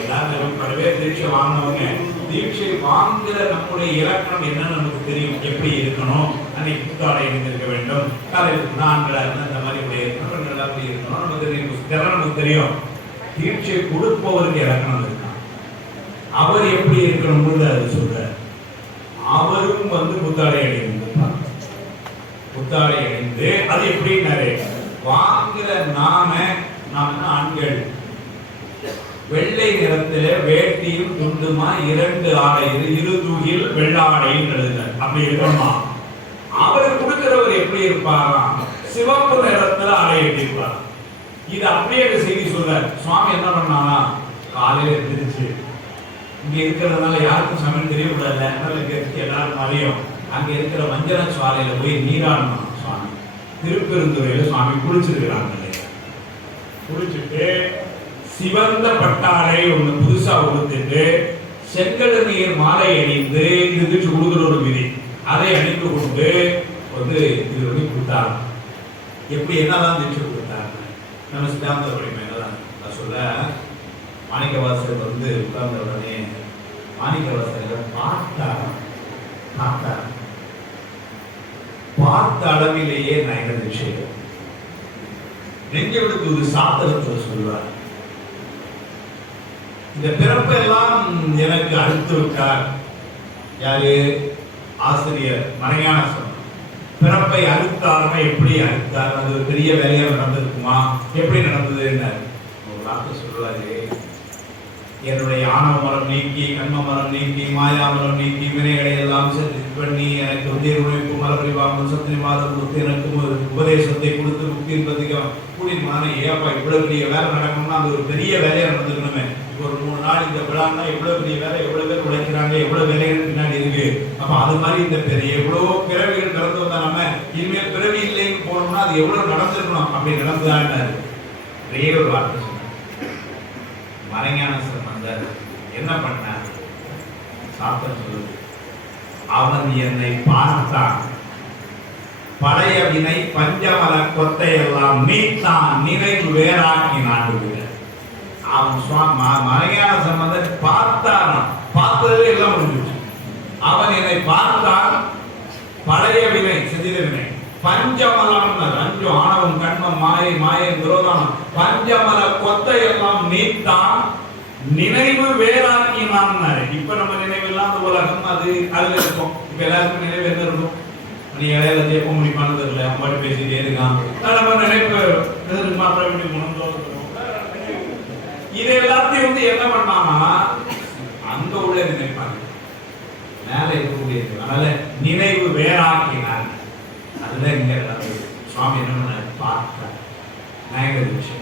எல்லாரும் பலவே தீட்சை வாங்கினவங்க தீட்சை வாங்குற நம்முடைய இலக்கணம் என்னன்னு நமக்கு தெரியும். எப்படி இருக்கணும், அன்னைக்கு புத்தாடை இருந்திருக்க வேண்டும், காலையில் ஆண்களா இருந்தா இந்த மாதிரி இப்படி இருக்கணும், பெண்களா அப்படி இருக்கணும், நமக்கு தெரியும். நமக்கு தெரியும். தீட்சை கொடுப்பவருக்கு இலக்கணம் இருக்கான். அவர் எப்படி இருக்கணும் அது சொல்ற. அவரும் வந்து புத்தாடை அடைந்திருப்பார். புத்தாடை அடைந்து அது எப்படின்னாரு வாங்குற நாம ஆண்கள் வெள்ளை நிறத்துல வேட்டியும் துண்டுமா 2 ஆடை இருதூகில் வெள்ளாடைன்னு எழுதுறாரு. அப்படி இருக்கணுமா? அவர் கொடுக்கிறவர் எப்படி இருப்பாராம்? சிவப்பு நிறத்துல ஆடை கட்டிருப்பார். இது அப்படியே செய்தி சொல்றாரு. சுவாமி என்ன பண்ணாரா காலையில எழுந்திருச்சு இங்க இருக்கிறதுனால யாருக்கும் சமையல் தெரியக்கூடாது. எல்லாரும் மறையும் அங்க இருக்கிற வஞ்சன சுவாலையில போய் நீராடணும். சுவாமி திருப்பெருந்துறையில சுவாமி குளிச்சிருக்கிறாங்க. குளிச்சுட்டு சிவந்த பட்டாடை ஒண்ணு புதுசா உடுத்திட்டு செங்கல் நீர் மாலை அணிந்து இது தீட்சை கொடுக்குற ஒரு விதி. அதை அணிந்து கொண்டு வந்து இது வந்து கொடுத்தாங்க. எப்படி என்னதான் தீட்சை கொடுத்தாங்க? நம்ம சித்தாந்த என்னதான் சொல்ல மாணிக்கவாசர் வந்து உட்கார்ந்த உடனே மாணிக்கவாசர் பார்த்த அளவிலேயே நயன தீட்சை நெஞ்செடுத்து ஒரு சாத்திரத்தில் சொல்வார். இந்த பிறப்பெல்லாம் எனக்கு அழுத்து விட்டார். யாரு? ஆசிரியர் மறைஞான சம்பந்தர். பிறப்பை அழுத்தாருமா எப்படி அழுத்தார்? அது ஒரு பெரிய வேலையா நடந்திருக்குமா? எப்படி நடந்தது? ஒரு வார்த்தை சொல்றாரு. என்னுடைய ஆணவ மரம் நீக்கி, கண்ம மரம் நீக்கி, மாயா மரம் நீக்கி, வினைகளை எல்லாம் பண்ணி எனக்கு உதயப்பு மரபறிவாமல் சத்திரி மாதம் கொடுத்து எனக்கு உபதேசத்தை கொடுத்து முக்தி என்பதுக்கு கூடியமான ஏப்பா இவ்வளவு பெரிய வேலை நடக்கணும்னா அது ஒரு பெரிய வேலையா நடந்துக்கணுமே. ஒரு 3 நாள் இந்த விழான்னா எவ்வளவு பெரிய வேலை, எவ்வளவு பேர் உழைக்கிறாங்க, எவ்வளவு வேலைகள் பின்னாடி இருக்கு. அப்ப அது மாதிரி இந்த பெரிய எவ்வளவு பிறவிகள் நடந்து வந்தா நம்ம இனிமேல் பிறவி இல்லைன்னு போனோம்னா அது எவ்வளவு நடந்திருக்கணும். அப்படி நடந்துதான் ஒரே ஒரு வார்த்தை சொன்னார். மறைஞான சம்பந்தர் என்ன பண்ணார்? சாப்பிட சொல்லுது. அவன் என்னை பார்த்தான், பழைய வினை பஞ்சமல கொத்தையெல்லாம் மீட்டான், நினைவு வேறாக்கினான். அவன் மறைஞான சம்பந்தர் பார்த்தான். பார்த்ததே எல்லாம் முடிஞ்சிச்சு. அவன் என்னை பார்த்தான், பழைய வினை செஞ்சித வினை பஞ்சமலம் 5 ஆணவம் கண்மம் மாயை மாயை விரோதானம் பஞ்சமல கொத்தையெல்லாம் நீத்தான், நினைவு வேறாக்கினான். இப்ப நம்ம நினைவு இல்லாத உலகம் அது அதுல இருக்கும். இப்ப எல்லாருக்கும் நினைவு என்ன இருக்கும்? நீ இடையில எப்ப முடிப்பானது தெரியல, அவன் பாட்டு பேசிட்டே இருக்கான். நம்ம நினைப்பு மாற்ற வேண்டிய குணம். இது எல்லாத்தையும் வந்து என்ன பண்ணாங்கன்னா அங்க உள்ள நினைப்பாங்க, மேல இருக்கக்கூடியது. அதனால நினைவு வேறாக்கினான். அதுதான் இங்க சுவாமி என்ன பண்ண பார்த்தார். நயன தீட்சை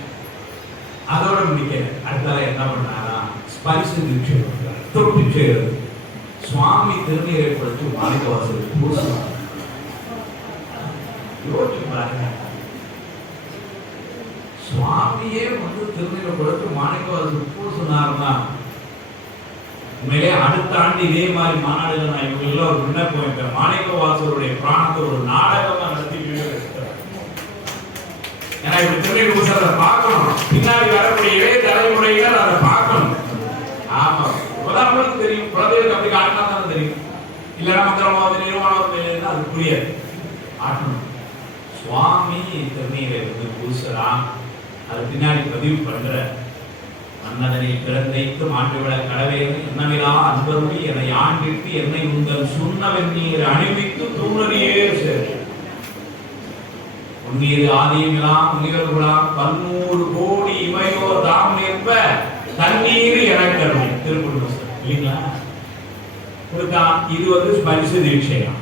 அதோட முடிக்கல. அடுத்தால என்ன பண்ணாரா? ஸ்பரிச தீட்சை தொட்டு செய்யறது. சுவாமி திருநீரை கொடுத்து மாணிக்கவாசலுக்கு பூசுவார். யோசிச்சு பாருங்க, சுவாமியே வந்து திருநீரை கொடுத்து மாணிக்கவாசலுக்கு பூசினார்னா உண்மையிலே அடுத்த ஆண்டு இதே மாதிரி மாநாடுகள் நான் இவங்க எல்லாம் ஒரு விண்ணப்பம் வைப்பேன். மாணிக்கவாசருடைய பிராணத்தை ஒரு நாடகமா நடத்தி ஏன்னா இப்படி திருநீர் பூசறத பார்க்கணும். பின்னாடி வரக்கூடிய இளைய தலைமுறைகள் அதை பார்க்கணும். ஆமா, இப்பதான் உங்களுக்கு தெரியும் குழந்தைகளுக்கு அப்படி காட்டினா பின்னாடி பதிவு பண்ற மன்னதனை பிறந்தைத்து மாற்றுவிட கடவேறு என்னவிலா அன்பருடி என்னை ஆண்டிட்டு என்னை உங்கள் சுண்ணவெந்நீர் அணிவித்து தூணறியே சேர் உன்னீர் ஆதியமிலாம் முனிவர்களாம் 100 கோடி இமையோர் தாம் நிற்ப தண்ணீர் எனக்கருணை திருக்குறள் இல்லைங்களா கொடுத்தா. இது பரிசு தீட்சையா.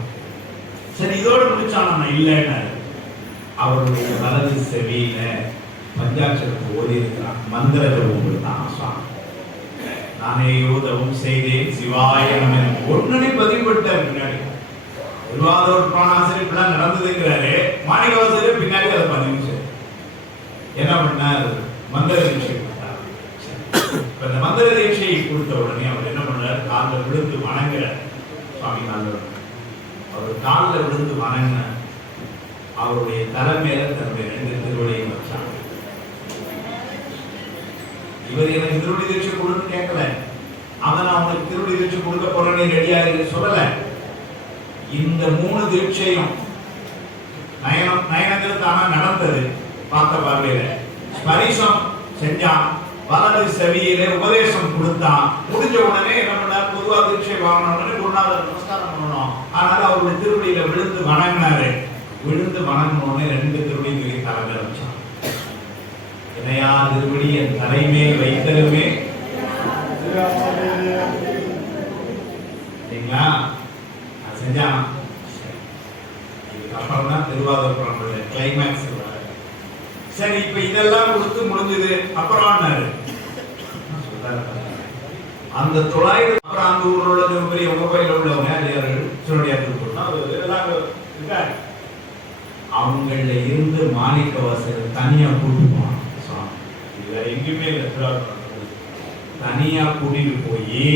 சரி, இதோட முடிச்சான இல்லைன்னு அவருடைய வலது செவியில பஞ்சாட்சரத்தை ஓதி இருக்கிறான். மந்திர ஜபம் கொடுத்தான் சுவாமி. நானே யோதவும் செய்தேன் சிவாய நம ஒன்னனை பதிவுபட்டார். பின்னாடி திருவாரூர் புராணாசிரியர் இப்படிலாம் நடந்ததுங்கிறாரு. மாணிக்கவாசகர் பின்னாடி அதை பதிவு செய்ய என்ன பண்ணார்? மந்திர தீட்சை கொடுத்தார். இந்த மந்திர தீட்சையை கொடுத்த உடனே அவர் என்ன பண்ணார்? காலில் விழுந்து வணங்குறார். சுவாமி காலில் அவர் காலில் விழுந்து வணங்க அவருடைய தலைமையில தன்னுடைய 2 திருவடியையும் வச்சாங்க. இவர் எனக்கு திருவடி தீட்சை கொடுன்னு கேட்கல. அவன் அவனுக்கு திருவடி தீட்சை கொடுக்க போறேன்னு ரெடியா இருக்கு சொல்லல. இந்த 3 தீட்சையும் நயனத்தில் தானா நடந்தது. பார்த்த பார்வையில ஸ்பரிசம் செஞ்சான். வலது செவியிலே உபதேசம் கொடுத்தான். முடிஞ்ச உடனே என்ன பண்ணார்? பொதுவா தீட்சை வாங்கின உடனே குருநாதர் நமஸ்காரம் பண்ணணும். அதனால அவருடைய திருவடியில விழுந்து வணங்கினாரு. விழுந்து வணங்கினோடனே 2 திருவடி தலைமையில வச்சான். இணையா திருவடி என் தலைமையில் வைத்தலுமே சரிங்களா செஞ்சான். இதுக்கப்புறம் தான் திருவாரூர் புராணத்துடைய கிளைமேக்ஸ். சரி, இப்ப இதெல்லாம் கொடுத்து முடிஞ்சது. அப்புறம் அந்த 900 அப்புறம் அந்த ஊர்ல உள்ள பெரிய உங்க கோயில உள்ளவங்க அவங்கள இருந்து மாணிக்கவாசகர் தனியா கூட்டுவான். எங்குமே தனியா கூட்டிட்டு போய்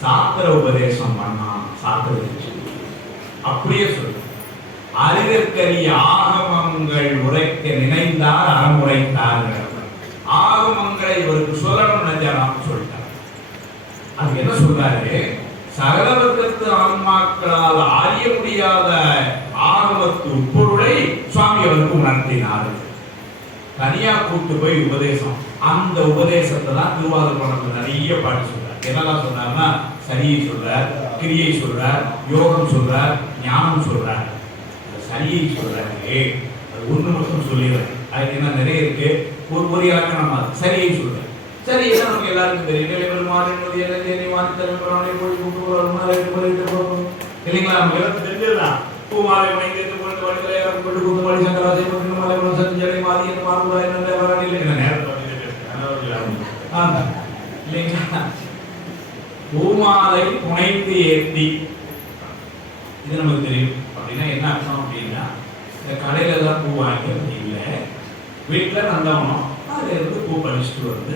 சாத்திர உபதேசம் பண்ணான். சாத்திர அப்படியே சொல்லு. அறிதற்கரிய ஆகமங்கள் உரைக்க நினைந்தார் அறமுறைத்தார். ஆகமங்களை இவருக்கு சொல்லணும் நினைச்சாராம் சொல்லிட்டார். அது என்ன சொல்றாரு? சகல வர்க்கத்து ஆன்மாக்களால் அறிய முடியாத ஆகமத்து உட்பொருளை சுவாமி அவருக்கு உணர்த்தினார். தனியா கூட்டு போய் உபதேசம். அந்த உபதேசத்தை தான் திருவாரூர் புராணத்துல நிறைய பாட்டு சொல்றார். என்னெல்லாம் சொன்னார்னா சரியை சொல்றார், கிரியை சொல்றார், யோகம் சொல்றார், ஞானம் சொல்றார். சரியை சொல்றாரு அது ஒண்ணு மட்டும் சொல்லிடுறேன். அதுக்கு என்ன நிறைய இருக்கு. ஒரு இலக்கணம் சரியை சொல்றாரு. சரி, நமக்கு எல்லாருக்கும் தெரியும். இல்லைங்களா? நமக்கு எல்லாரும் தெரிஞ்சிடலாம். பூமாலை மைந்தேற்று கொண்டு வடிகளை கொண்டு கூட்டு வடி சங்கராஜை கொண்டு மலை சஞ்சலை மாதிரி இல்லைங்களா? பூமாலை புனைந்து ஏற்றி இது நமக்கு தெரியும். அப்படின்னா என்ன அர்த்தம் அப்படின்னா, இந்த கடையில தான் பூ வாங்கி இல்லை, வீட்டில் நந்தவனம் அதுல இருந்து பூ பறிச்சுட்டு வந்து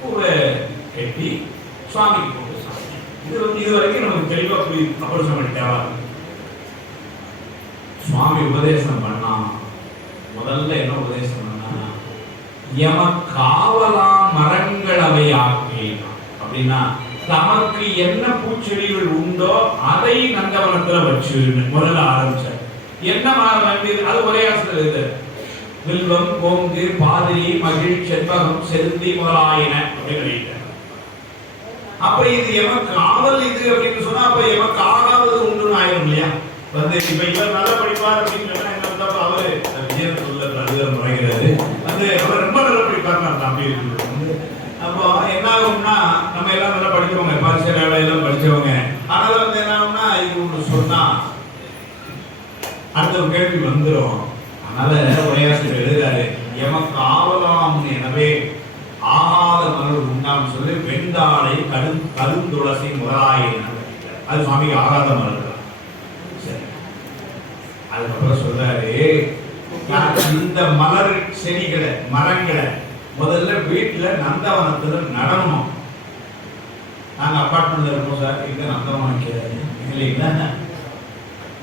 பூவை கட்டி சுவாமிக்கு போட்டு சாமி. இது வரைக்கும் நமக்கு தெளிவா புரியுது. அப்புறம் சொல்லி தேவை. சுவாமி உபதேசம் பண்ணா முதல்ல என்ன உபதேசம் பண்ணா? எமக்காவலாம் மரங்கள் அவை ஆக்கினான். அப்படின்னா தமக்கு என்ன பூச்செடிகள் உண்டோ அதை நந்தவனத்துல வச்சு முதல்ல ஆரம்பிச்சார். என்ன வேண்டியது? அது ஒரே ஆசிரியர் இது. வில்வம், கோங்கு, பாதிரி, மகிழ், செண்பகம், செருந்தி முதலாயின அப்படின்னு. அப்ப இது எமக்கு ஆவல் இது அப்படின்னு சொன்னா அப்ப எமக்கு ஆகாதது உண்டுன்னு ஆயிரும் இல்லையா? இப்ப இவர் நல்லா படிப்பார் அப்படின்னு சொன்னா என்ன வந்தா அவரு விஜயன் சொல்ல அதுதான் முறைகிறாரு. அவர் ரொம்ப நல்லா படிப்பார் தம்பி. அப்போ என்ன ஆகும்னா, நம்ம எல்லாம் நல்லா படிச்சவங்க, பரிசு எல்லாம் படிச்சவங்க. ஆனாலும் என்ன ஆகும்னா, இது ஒண்ணு சொன்னா அடுத்த ஒரு கேள்வி வந்துடும். அதனால உரையாசிரியர் எழுதுறாரு, எமக்கு ஆவலாம் எனவே ஆகாத மலர் உண்டாம் சொல்லி வெண்டாளை கருந்துளசி முதலாயின. அது சுவாமிக்கு ஆகாத மலர். சரி, அதுக்கப்புறம் சொல்றாரு, இந்த மலர் செடிகளை மரங்களை முதல்ல வீட்டுல நந்தவனத்துல நடணும். நாங்க அப்பார்ட்மெண்ட்ல இருக்கோம் சார், இங்க நந்தவனம் இல்லைங்களா?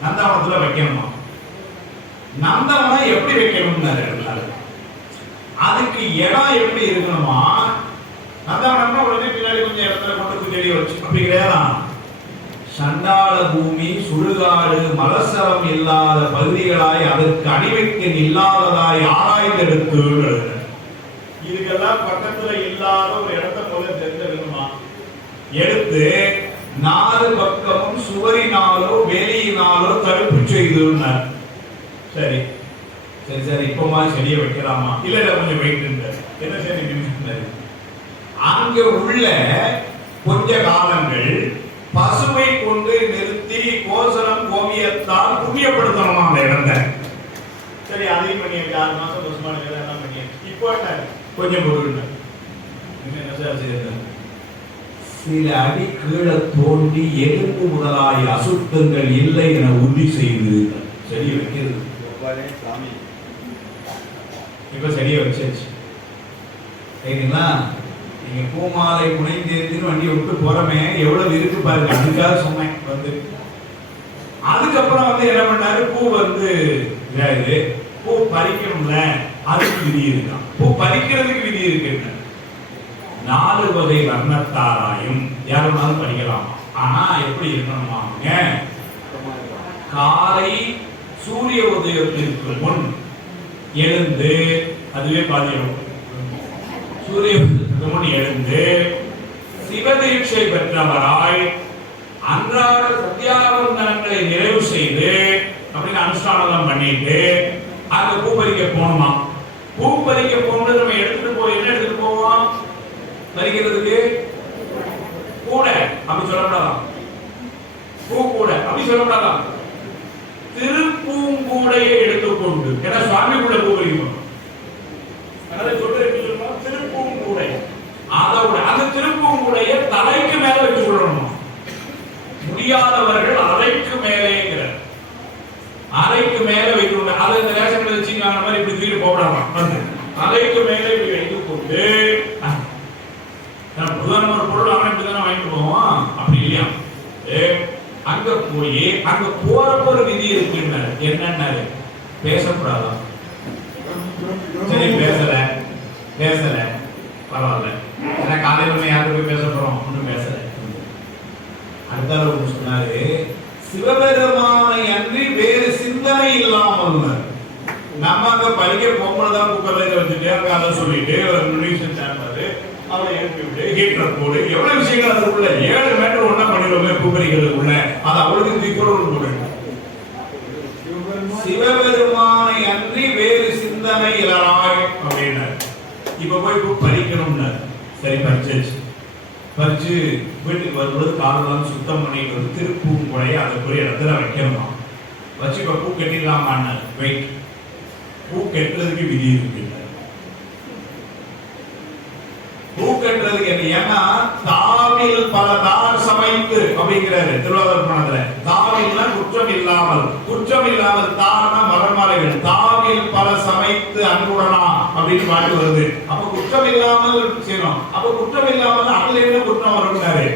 நந்தவனத்துல வைக்கணுமா? நந்தவனம் எப்படி வைக்கணும்னு அதுக்கு இடம் எப்படி இருக்கணுமா? நந்தவனம்னா உடனே பின்னாடி கொஞ்சம் இடத்துல கொண்டு செடியை வச்சு அப்படி கிடையாதா? சண்டாள பூமி, சுடுகாடு, மலசரம் இல்லாத பகுதிகளாய் அதற்கு அணிவைக்க இல்லாததாய் ஆராய்ந்தெடுத்து இது எடுத்து 4 பக்கமும் சுவரினாலோ வேலியினாலோ தடுப்பு செய்துனார். சரி சரி சரி இப்பமா செடியை வைக்கலாமா? இல்ல கொஞ்சம் வெயிட் என்ன சரி. அங்க உள்ள கொஞ்ச காலங்கள் பசுவை கொண்டு நிறுத்தி கோசலம் கோமியத்தால் புண்ணியப்படுத்தணுமா அந்த இடத்தை. சரி அதையும் பண்ணி 6 மாசம் பசுமான எல்லாம் பண்ணி இப்போ கொஞ்சம் பொருள் என்ன சார் செய்யுது. சில அடி கீழே தோண்டி எலும்பு முதலாய அசுத்தங்கள் இல்லை என உறுதி செய்து செடி வைக்கிறது. இப்ப செடியை வச்சாச்சு. சரிங்களா? நீங்க பூமாலை புனைந்தேர்த்தின்னு வண்டியை விட்டு போறமே எவ்வளவு இருக்கு பாருங்க. அதுக்காக சொன்னேன் வந்து. அதுக்கப்புறம் வந்து என்ன பண்ணாரு, பூ வந்து பூ பறிக்கணும்ல, அதுக்கு விதி இருக்கான். பூ பறிக்கிறதுக்கு விதி இருக்கு. 4 வகை வர்ணத்தாராயும் யாருனாலும் படிக்கலாம். ஆனா எப்படி இருக்கணுமாங்க, காலை சூரிய உதயத்திற்கு முன் எழுந்து, அதுவே பாதியம், சூரிய உதயத்திற்கு முன் எழுந்து சிவதீட்சை பெற்றவராய் அன்றாட சத்தியாவந்தனங்களை நிறைவு செய்து அப்படின்னு அனுஷ்டானம் பண்ணிட்டு அங்க பூ பறிக்க போகணுமா. பூ பறிக்க போகும்போது நம்ம எடுத்துட்டு போய் என்ன எடுத்துட்டு போவோம், பறிக்கிறதுக்கு கூட அப்படி சொல்லப்படாதான், பூ கூட அப்படி சொல்லப்படாதான், திருப்பூங்கூடையை எடுத்துக்கொண்டு, ஏன்னா சுவாமி கூட பூ பறிக்கணும். திருப்பூங்கூடை அதோட அந்த திருப்பூங்கூடைய தலைக்கு மேல வச்சு சொல்லணும். முடியாதவர்கள் அறைக்கு மேலேங்கிற அறைக்கு மேல வைக்கணும். அதை இந்த ரேஷன் வச்சுங்க மாதிரி இப்படி தூக்கிட்டு போடாமா, அறைக்கு மேலே வைத்துக் கொண்டு புதான ஒரு பொருள் அவன் இப்படிதானே வாங்கிட்டு போவான், அப்படி இல்லையா. அங்க போய் அங்க போறப்ப ஒரு விதி இருக்குன்னு என்னன்னாரு, பேசக்கூடாதான். சரி பேசல பேசல பரவாயில்ல, ஏன்னா காலையில யாரும் போய் பேச போறோம், ஒன்றும் பேசல. அடுத்த சொன்னாரு, சிவபெருமானை அன்றி வேறு சிந்தனை இல்லாமல் நம்ம அங்க படிக்க போகும்போதுதான் குக்கர்ல வச்சுட்டு அங்க அதை சொல்லிட்டு ஒரு நுனிஷன் சேர்ந்தாரு, அவரை எழுப்பி விட்டு ஹீட்டர் போடு, எவ்வளவு விஷயங்கள் அதுக்குள்ள 7 மீட்டர் ஒன்னா பண்ணிடுவோமே பூப்பறிக்கிறதுக்குள்ள, அது அவளுக்கு தீக்கோடு போடு. சிவபெருமானை அன்றி வேறு சிந்தனை இல்லாய் அப்படின்னாரு. இப்ப போய் பூ பறிக்கணும்னு சரி பறிச்சாச்சு. பறிச்சு வீட்டுக்கு வரும்போது காலெல்லாம் சுத்தம் பண்ணிட்டு வந்து திருப்பூங்குடைய அதுக்குரிய இடத்துல வைக்கணுமா. வச்சு இப்ப பூ கட்டிடலாமான்னு வெயிட், பூ கட்டுறதுக்கு விதி இருக்கு. பூ கட்டுறதுக்கு என்ன, ஏன்னா தாவில் பல தார் சமைத்து அப்படிங்கிறாரு திருவாரூர் பணத்துல. தாவில்னா குற்றம் இல்லாமல், குற்றம் இல்லாமல் தார்னா மரமாலைகள், தாவில் பல சமைத்து அன்புடனா அப்படின்னு பாட்டு வருது. அப்ப குற்றம் இல்லாமல் செய்யணும். அப்ப குற்றம் இல்லாமல் அதுல என்ன குற்றம் வரும்னாரு,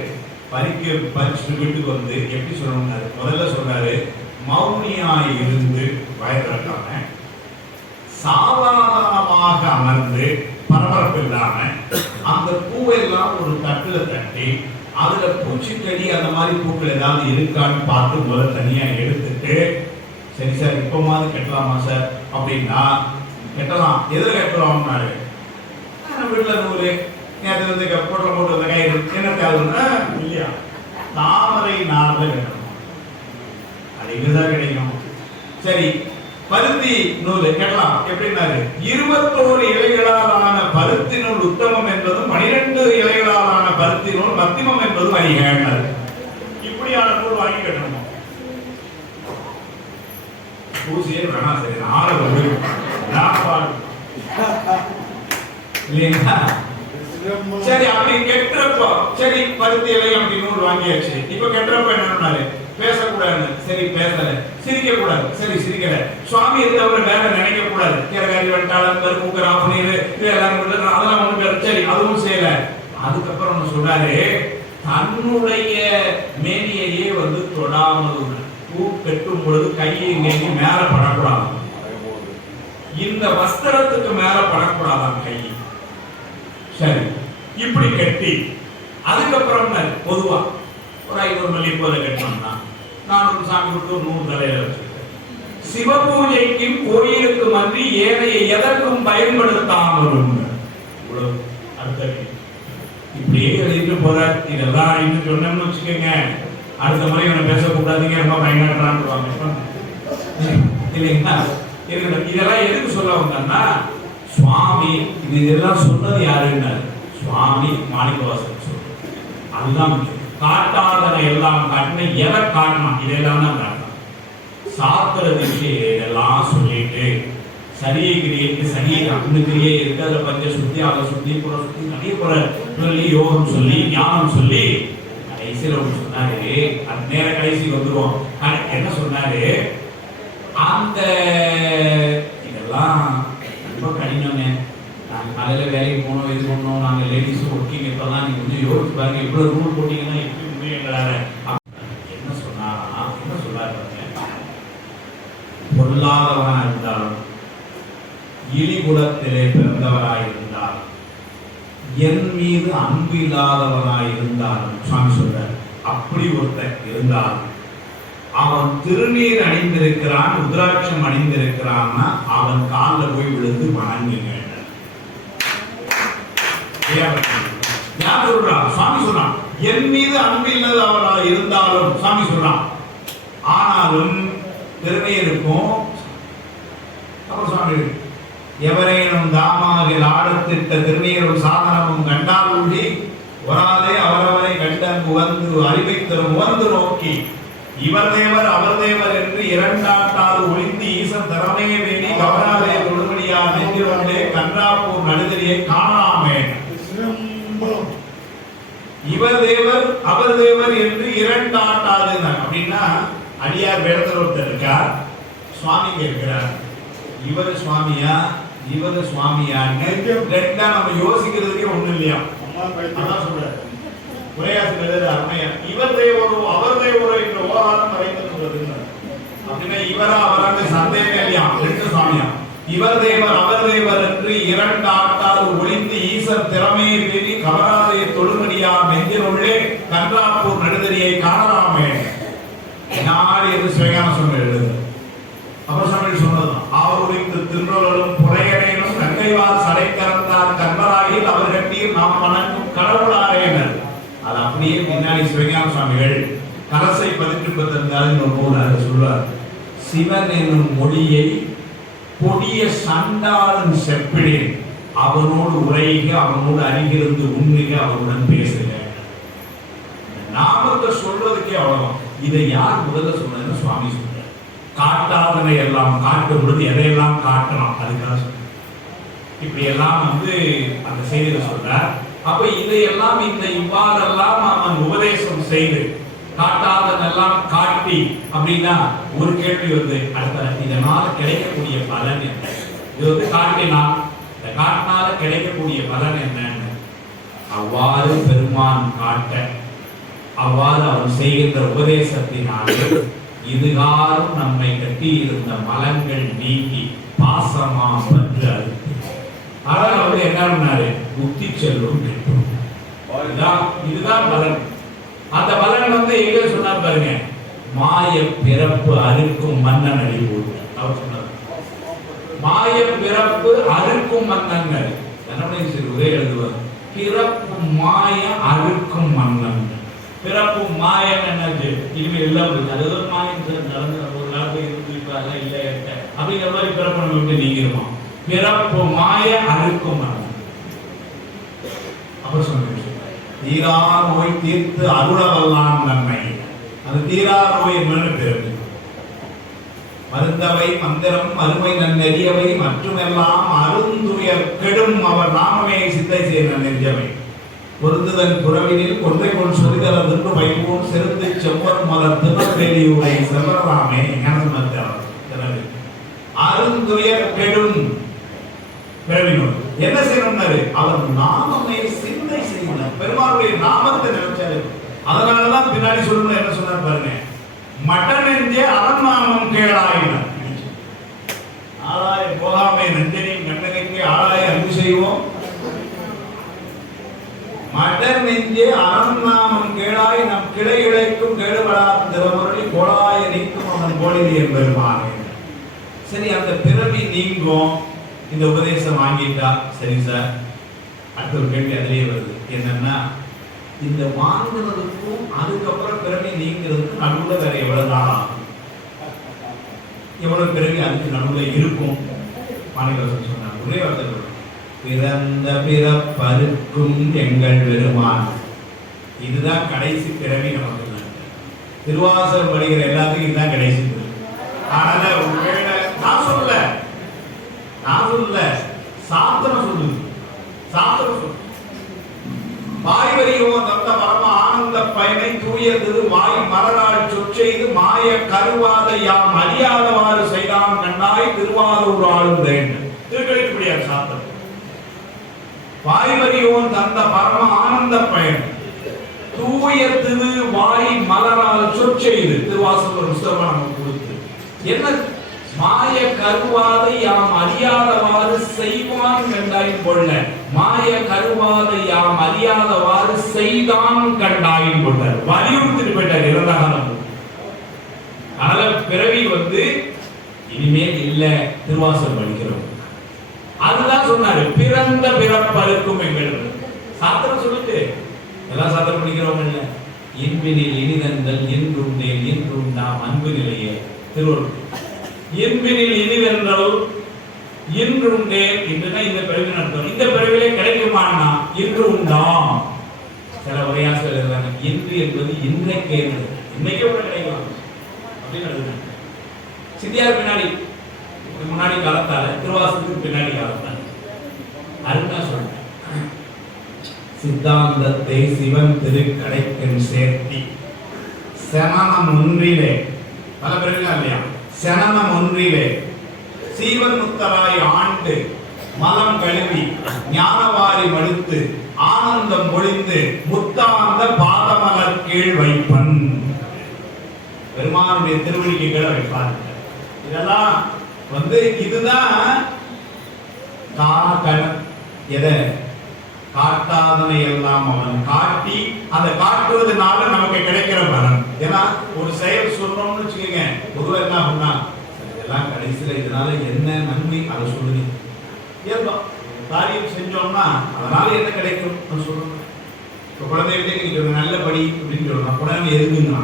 பறிச்சுட்டு வீட்டுக்கு வந்து எப்படி சொல்லணும்னாரு, முதல்ல சொல்றாரு, மௌனியாய் இருந்து பயத்திறக்காம சாதாரணமாக அமர்ந்து பரபரப்பு இல்லாம அந்த பூவெல்லாம் ஒரு தட்டுல தட்டி அதுல பூச்சிக்கடி அந்த மாதிரி பூக்கள் ஏதாவது இருக்கான்னு பார்த்து முதல்ல தனியா எடுத்துட்டு, சரி சார் இப்பமாவது கட்டலாமா சார் அப்படின்னா கட்டலாம். எதுல கட்டலாம்னாரு, வீட்டுல நூறு நேரத்துல வந்து போட்டல போட்டு வந்த கயிறு என்ன தேவைன்னா இல்லையா, தாமரை நார்ல கட்டணும், அது இங்கதான் கிடைக்கும். சரி பருத்தி நூல் கட்டலாம் எப்படின்னாரு, 21 இலைகளால் ஆன பருத்தி நூல் உத்தமம் என்பதும் 12 இலைகளால் ஆன பருத்தி நூல் மத்தியமம் என்பதும் அறிகிறார். இப்படியான நூல் வாங்கி கட்டணும். பூசியே வேணாம் சரி 6 இல்லையா. சரி அப்படி கெட்டுறப்போ சரி பருத்தி இலை அப்படி நூல் வாங்கியாச்சு. இப்ப கெட்டுறப்ப என்னன்னாரு, பேசக்கூடாது, சரி பேசல, சிரிக்க கூடாது, சரி சிரிக்கல, சுவாமி இருந்தவரை வேற நினைக்க கூடாது, கேரகாரி வட்டாளர் மூக்கர் ஆஃபனீர் எல்லாரும் அதெல்லாம் ஒண்ணு சரி அதுவும் செய்யல. அதுக்கப்புறம் சொல்றாரு, தன்னுடைய மேனியையே வந்து தொடாமல் பூ கட்டும் பொழுது கையை எங்கேயும் மேல படக்கூடாது, இந்த வஸ்திரத்துக்கு மேல படக்கூடாதான் கை. சரி இப்படி கட்டி அதுக்கப்புறம் பொதுவா ஒரு 500 மல்லி போல கட்டணும்னா 400 சாமி கொடுத்து 100 தலையில வச்சுருக்கேன். சிவபூஜைக்கும் கோயிலுக்கும் அன்றி ஏனைய எதற்கும் பயன்படுத்தாமலும். அடுத்த இப்படியே எழுதிட்டு போற. இதெல்லாம் இன்னும் சொன்னோம்னு வச்சுக்கோங்க, அடுத்த முறை இவனை பேசக்கூடாதீங்க, ரொம்ப பயங்கரன்றான்னு இல்லைங்களா? இதெல்லாம் எதுக்கு சொல்ல வந்தோம்னா, சுவாமி இதெல்லாம் சொன்னது யாருன்னா சுவாமி மாணிக்கவாசகர் சொல்றாரு. அதுதான் காட்டாதனை எல்லாம் காட்டின எதை காட்டணும், இதெல்லாம் தான் காட்டணும். சாத்திர திசை இதெல்லாம் சொல்லிட்டு சரியை கிரியைக்கு சரியை அக்னிக்கிரியே இருக்கு, அதுல பஞ்ச சுத்தி அதை சுத்தி புற சுத்தி நிறைய புற சொல்லி யோகம் சொல்லி ஞானம் சொல்லி கடைசியில் ஒன்று சொன்னாரு. அந்த நேர கடைசி வந்துருவோம். என்ன சொன்னாரு, அந்த இதெல்லாம் ரொம்ப கடினம்னே. நாங்கள் காலையில் வேலைக்கு போனோம், இது பண்ணோம், நாங்கள் லேடிஸும் ஒர்க்கிங். இப்போதான் நீங்கள் வந்து யோசிச்சு பாருங்க, இவ்வளோ ரூல் போட்டிங்கன்னா எப்படி முடியும் எங்களால். என்ன சொன்னாரா, என்ன சொல்லாரு பாருங்க, பொல்லாதவனாக இருந்தாலும் இழிகுலத்திலே பிறந்தவராய் இருந்தால் என் மீது அன்பு இல்லாதவனாய் இருந்தாலும் சுவாமி சொல்றார், அப்படி ஒருத்தன் இருந்தால் அவன் திருநீர் அணிந்திருக்கிறான், உத்ராட்சம் அணிந்திருக்கிறான்னா அவன் காலில் போய் விழுந்து வணங்குங்க. யார் சொல்றா? சுவாமி சொல்றான். என் மீது அன்பில்லாதவராய் இருந்தாலும் சுவாமி சொல்றான், ஆனாலும் திருநீருக்கும் அப்புறம் சுவாமி எவரேனும் தாமாகில் ஆடத்திட்ட திருநீரும் சாதனமும் கண்டால் உள்ளி வராதே அவரவரை கண்டன் புகந்து அறிவை தரும் உவந்து நோக்கி இவர் தேவர் அவர் தேவர் என்று இரண்டாட்டால் ஒளிந்து ஈசன் திறமையை வேண்டி கவராதே தொழுமணியா நெஞ்சிலே கன்றாப்பூர் நடுதலியை காணாமே. இவர் தேவர் அவர் தேவர் என்று இரண்டாட்டாது அப்படின்னா, அடியார் வேடத்தில் ஒருத்தர் இருக்கார், சுவாமி கேட்கிறார், இவர் சுவாமியா இவர் சுவாமியா ரெண்டா நம்ம யோசிக்கிறதுக்கே ஒண்ணு இல்லையா. அதான் சொல்றாரு உரையாசிரியர் அருமையா, இவர் தேவரோ அவர் தேவரோ என்ற ஓராரம் மறைந்து அப்படின்னா இவரா அவராக சந்தேகம் இல்லையா, ரெண்டு சுவாமியா. இவர் தேவர் அவர் தேவர் என்று இரண்டு ஆட்டால் ஒளிந்து ஈசர் திறமையை வேண்டி கவராதைய தொழுமடியா நெஞ்சினுள்ளே கன்றாப்பூர் நடுதலியை காணலாமே நாடு என்று சிவஞான சுவாமி எழுது. அப்புறம் சுவாமி சொன்னதுதான், ஆவுரித்து திருநூலும் புறையனேனும் கங்கைவார் சடை கறந்தார் கண்பராயில் அவர் கட்டியில் நாம் வணங்கும் கடவுளாரேனர். அது அப்படியே பின்னாடி சிவஞான சுவாமிகள் கலசை 18 சொல்றார், சிவன் என்னும் மொழியை கொடிய சண்டாளன் செப்பிடேன், அவனோடு உரைக அவனோடு அருகிருந்து உண்மைக அவனுடன் பேசுக. நாமத்தை சொல்றதுக்கே அவ்வளவு. இதை யார் முதல்ல சொன்னதுன்னு சுவாமி சொல்றார். காட்டாதனை எல்லாம் காட்டும் பொழுது எதையெல்லாம் காட்டலாம் அதுக்காக சொல்ற. இப்படி எல்லாம் வந்து அந்த செய்தியில சொல்றார். அப்ப இதையெல்லாம் இந்த இவ்வாறெல்லாம் அவன் உபதேசம் செய்து காட்டாதனெல்லாம் காட்டி அப்படின்னா ஒரு கேள்வி வந்து அடுத்த இதனால கிடைக்கக்கூடிய பலன் என்ன? இது வந்து காட்டினால் இந்த காட்டினால கிடைக்கக்கூடிய பலன் என்னன்னு அவ்வாறு பெருமான் காட்ட, அவ்வாறு அவன் செய்கின்ற உபதேசத்தினாலே இதுகாரும் நம்மை கட்டி இருந்த மலங்கள் நீங்கி பாசமா பற்று அறுத்து ஆனால் அவர் என்ன பண்ணாரு, புத்தி செல்வம் கிட்டும். இதுதான் பலன். அந்த பலன் வந்து எங்க சொன்னார் பாருங்க, மாய பிறப்பு அறுக்கும் மன்னன் அடிபோடு அவர் சொன்னார். மாய பிறப்பு அறுக்கும் மன்னன் உதய எழுதுவார், பிறப்பு மாய அறுக்கும் மன்னன். பிறப்பு மாயன் என்னது, இனிமேல் எல்லாம் அது ஒரு மாயம் நடந்து ஒரு நாள் போய் இருப்பாங்க இல்லை அப்படிங்கிற மாதிரி பிறப்பு நம்ம விட்டு நீங்கிருமா. பிறப்பு மாய அறுக்கும் மன்னன். அப்புறம் சொன்ன தீரா நோய் தீர்த்து அருளவல்லான் நன்மை. அது தீரா நோய் என்பது பிறகு மருந்தவை மந்திரம் மறுமை நன்னெறியவை மற்றுமெல்லாம் அருந்துயர் கெடும் அவர் நாமமே சித்தை செய்ய நெறியவை பொருந்துதன் புறவினில் கொன்றை கொள் சொரிதல தின்று வைப்போம் சிறுந்து செவ்வன் மலர் திருநெறியூரை செவ்வராமே அருந்துயர் கெடும் பிறவினோர் என்ன செய்யணும்னாரு, அவர் நாமமே சிந்தை செய்யணும், பெருமாளுடைய நாமத்தை நினைச்சாரு. அதனாலதான் பின்னாடி சொல்லணும் என்ன சொன்னார் பாருங்க, மட்டன் நெஞ்சே அரண்நாமம் கேளாயினார். ஆளாய போகாமை நெஞ்சனின் கண்ணகைக்கு ஆளாய அன்பு செய்வோம், மட்டன் நெஞ்சே அரண்நாமம் கேளாய் நம் கிளை இழைக்கும் கேடுபடாத திருமருளி கோளாய நீக்கும் அவன் கோழிலே பெருமானே. சரி, அந்த பிறவி நீங்கும். இந்த உபதேசம் வாங்கிட்டா சரி சார், அடுத்த ஒரு கேள்வி அதிலேயே வருது, என்னன்னா இந்த வாங்குறதுக்கும் அதுக்கப்புறம் பிறவி நீங்கிறதுக்கும் நடுவுல வேற எவ்வளவு நாள் ஆகும், எவ்வளவு பிறவி அதுக்கு நடுவுல இருக்கும். மாணிக்கவாசகர் சொன்னார் ஒரே வார்த்தை, பிறந்த பிறப்பருக்கும் எங்கள் பெருமான். இதுதான் கடைசி பிறவி நமக்கு. திருவாசகம் படிக்கிற எல்லாத்துக்கும் இதுதான் கடைசி பிறவி. அதனால ஒருவேளை நான் சொல்லல சாஸ்திரம் சொல்லுது. சாஸ்திரம் சொல்லு வாய்வரியோ தத்த பரம ஆனந்த பயனை தூயது வாய் மலரால் சொற்செய்து மாய கருவாத யாம் அறியாதவாறு செய்தான் கண்ணாய் திருவாரூர் ஆளும் வேண்டும். திருக்கழிக்கப்படியார் சாஸ்திரம். வாய்வரியோன் தந்த பரம ஆனந்த பயன் தூய திரு வாய் மலரால் சொற்செய்து திருவாசகர் புஸ்தகம் நமக்கு கொடுத்து என்ன மாய கருவாதை யாம் அறியாதவாறு செய்வான் கண்டாயின் கொள்ள, மாய கருவாதை யாம் அறியாதவாறு செய்தான் கண்டாயின் கொள்ள வலியுறுத்திட்டு போயிட்டார் இறந்த காலம். அதனால பிறவி இனிமேல் இல்ல திருவாசகம் படிக்கிறோம். அதுதான் சொன்னாரு பிறந்த பிறப்பருக்கும் எங்கள் சாத்திரம் சொல்லிட்டு எல்லாம் சாத்திரம் படிக்கிறோம் இல்ல. இன்பினில் இனிதங்கள் என்றுண்டேன் என்றும் நாம் அன்பு நிலையே திருவள்ளுவர். இன்பினில் இனிதென்றல் இன்றுண்டேன் என்றுதான் இந்த பிறவி நடத்தும். இந்த பிறவிலே கிடைக்குமானா இன்று உண்டாம். சில உரையாசிரியர் எழுதுறாங்க இன்று என்பது இன்றைக்கே, இன்னைக்கே கூட கிடைக்கலாம் அப்படின்னு எழுதுறாங்க. சித்தியார் பின்னாடி முன்னாடி காலத்தால திருவாசகத்துக்கு பின்னாடி காலத்தால அருணா சொல்றேன். சித்தாந்தத்தை சிவன் திருக்கடைக்கன் சேர்த்தி சமணம் ஒன்றிலே பல பிறவிலாம் இல்லையா, சனனம் ஒன்றிலே சீவன் முத்தராய் ஆண்டு மலம் கழுவி ஞானவாரி மடுத்து ஆனந்தம் ஒழிந்து முத்தாந்த பாதமலர் கீழ் வைப்பன். பெருமானுடைய திருவடிக்கு கீழே வைப்பார். இதெல்லாம் இதுதான் எதை காட்டாதனை எல்லாம் அவன் காட்டி அதை காட்டுவதனால நமக்கு கிடைக்கிற பலன். ஏன்னா ஒரு செயல் சொல்றோம்னு வச்சுக்கோங்க, பொதுவா என்ன பண்ணா இதெல்லாம் கடைசியில இதனால என்ன நன்மை அதை சொல்லுங்க. இயல்பா காரியம் செஞ்சோம்னா அதனால என்ன கிடைக்கும் சொல்லுங்க. இப்ப குழந்தைகிட்டே நீங்க நல்ல படி அப்படின்னு சொல்லலாம், குழந்தை எதுக்குன்னா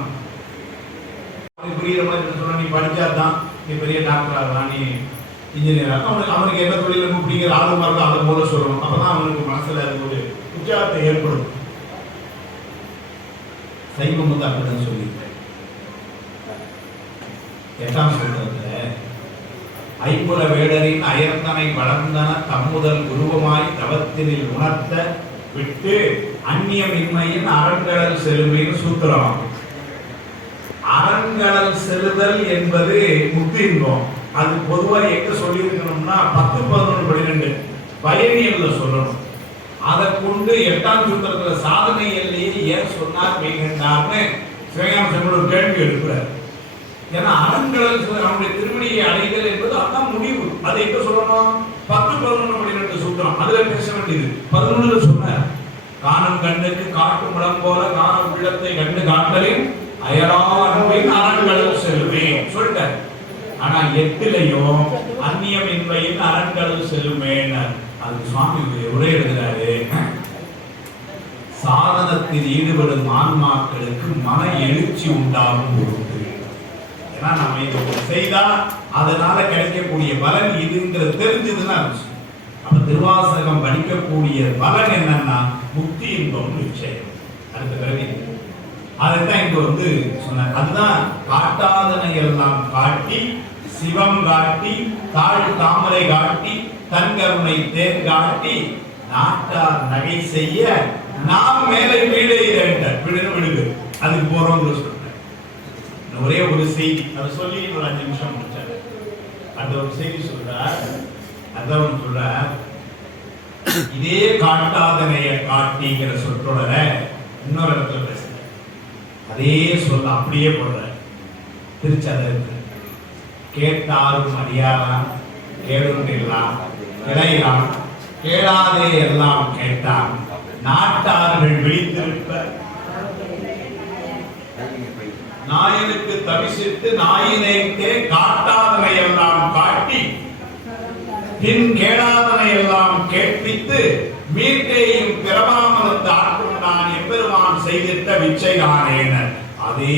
புரியுற மாதிரி சொல்ல, நீ படிச்சாதான் நீ பெரிய டாக்டர் ஆகலாம், நீ இன்ஜினியர் ஆகலாம். அவனுக்கு என்ன தொழில் ரொம்ப பிடிக்கிற ஆர்வமா இருக்கோ அதை போல சொல்லணும். அப்பதான் அவனுக்கு மனசுல ஒரு உற்சாகத்தை ஏற்படும். சைவம் அப்படிதான் சொல்லியிருக்கேன். 8ஆம் சூத்திரத்துல ஐம்புல வேடரின் அயர்ந்தனை வளர்ந்தன தம்முதல் உருவமாய் தவத்தினில் உணர்த்த விட்டு அந்நியமின்மையின் அரண்கடல் செலுமைன்னு சூத்திரம். அரண்கடல் செலுதல் என்பது முக்தி இன்பம். அது பொதுவா எங்க சொல்லி இருக்கணும்னா 10, 11, 12 பயனியல்ல சொல்லணும். அதை கொண்டு 8ஆம் சூத்திரத்துல சாதனை எல்லையை ஏன் சொன்னார் அப்படிங்கிறார்னு சிவஞான சம்பந்தர் ஒரு கேள்வி எழுப்புறார். ஏன்னா அரண்கடல் அவனுடைய திருவடியை அடைதல் என்பது அதான் முடிவு. அதை எங்க சொல்லணும்? 10, 11, 12 சூத்திரம் அதுல பேச வேண்டியது. 11ல சொன்னார் காணும் கண்ணுக்கு காட்டும் முடம் போல காணும் உள்ளத்தை கண்டு காட்டலின் அயரா அன்பின் அரண்கடல் செல்வேன் சொல்லிட்டார். ஆனா 8லயும் அந்நியமின்மையின் அரண்கடல் செல்லுமேன்னு அதுக்கு சுவாமி உரை எழுதுறாரு. சாதனத்தில் ஈடுபடும் ஆன்மாக்களுக்கு மன எழுச்சி உண்டாகும் பொருட்டு. ஏன்னா நம்ம இதை செய்தா அதனால கிடைக்கக்கூடிய பலன் இதுங்கிறது தெரிஞ்சதுன்னா அப்ப திருவாசகம் படிக்கக்கூடிய பலன் என்னன்னா முக்தி இன்பம் நிச்சயம். அடுத்த பிறகு அதைத்தான் இங்க சொன்னார். அதுதான் காட்டாதனை எல்லாம் காட்டி சிவம் காட்டி தாழ் தாமரை காட்டி தன்கருணை தேர் காட்டி நாட்டார் நகை செய்ய நாம் மேலே வீடே விடுது. அதுக்கு போறோம் சொல்றேன். ஒரே ஒரு செய்தி அதை சொல்லி ஒரு 5 நிமிஷம் முடிச்சாரு. அந்த ஒரு செய்தி சொல்றார். அதான் சொல்ற இதே காட்டாதனைய காட்டிங்கிற சொற்றொடர இன்னொரு இடத்துல பேச அதே சொல்ல அப்படியே போடுற திருச்சதை கேட்டாரும் அறியாதான் கேளுண்டெல்லாம் இளையான் கேளாதே எல்லாம் கேட்டான் நாட்டார்கள் விழித்திருப்ப நாயனுக்கு தவிசித்து நாயினேக்கே காட்டாதனை எல்லாம் காட்டி பின் கேளாதனை எல்லாம் கேட்பித்து மீட்டேயும் பிரமாமலத்து எம்பெருமான் செய்திட்ட விச்சை தானேனர். அதே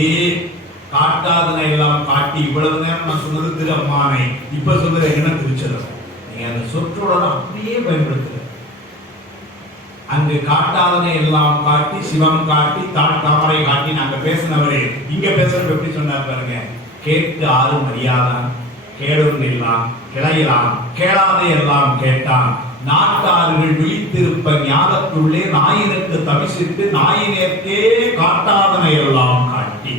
காட்டாதனை எல்லாம் காட்டி இவ்வளவு நேரம் நான் சொன்னது திரு அம்மானை, இப்ப சொல்றது என்ன திருச்செல்லம். நீங்க அந்த சொற்றோட அப்படியே பயன்படுத்துற. அங்கு காட்டாதனை எல்லாம் காட்டி சிவம் காட்டி தாமரை காட்டி நாங்க பேசினவரே இங்க பேசுறது எப்படி சொன்னார் பாருங்க. கேட்டு ஆறும் அறியாதான், கேடும் எல்லாம் கிளையலாம், கேளாதே எல்லாம் கேட்டான், நாட்டார்கள் விழித்திருப்ப ஞானத்துள்ளே நாயினுக்கு தவிசிட்டு நாயினேற்கே காட்டாதனை எல்லாம் காட்டி.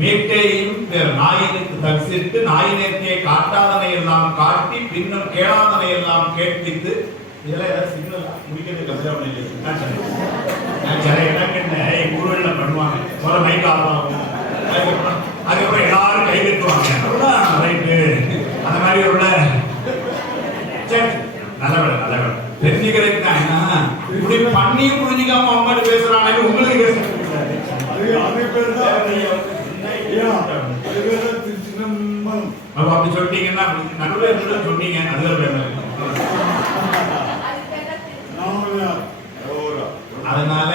மீட்டையும் நாயினுக்கு தவிசிட்டு நாயினேற்கே காட்டாதனை எல்லாம் காட்டி பின்னும் கேளாதனை எல்லாம் கேட்பித்து. இதெல்லாம் ஏதாவது சிக்னலா முடிக்கிறது கஷ்டம் இல்லை. நான் சில இடங்கள்ல என் ஊர்ல பண்ணுவாங்க, முதல்ல மைக் ஆஃப் ஆகும், அதுக்கப்புறம் எல்லாரும் கை கட்டுவாங்க, ரைட்டு அந்த மாதிரி உள்ள. சரி, நல்ல வேலை நல்ல வேலை தெரிஞ்சுக்கிறதுக்கு தான். என்ன இப்படி பண்ணியும் புரிஞ்சுக்காம அம்மாட்டு பேசுறாங்க, உங்களுக்கு அப்படி சொல்லிட்டீங்கன்னா நடுவில் சொன்னீங்க, அதுதான். அதனால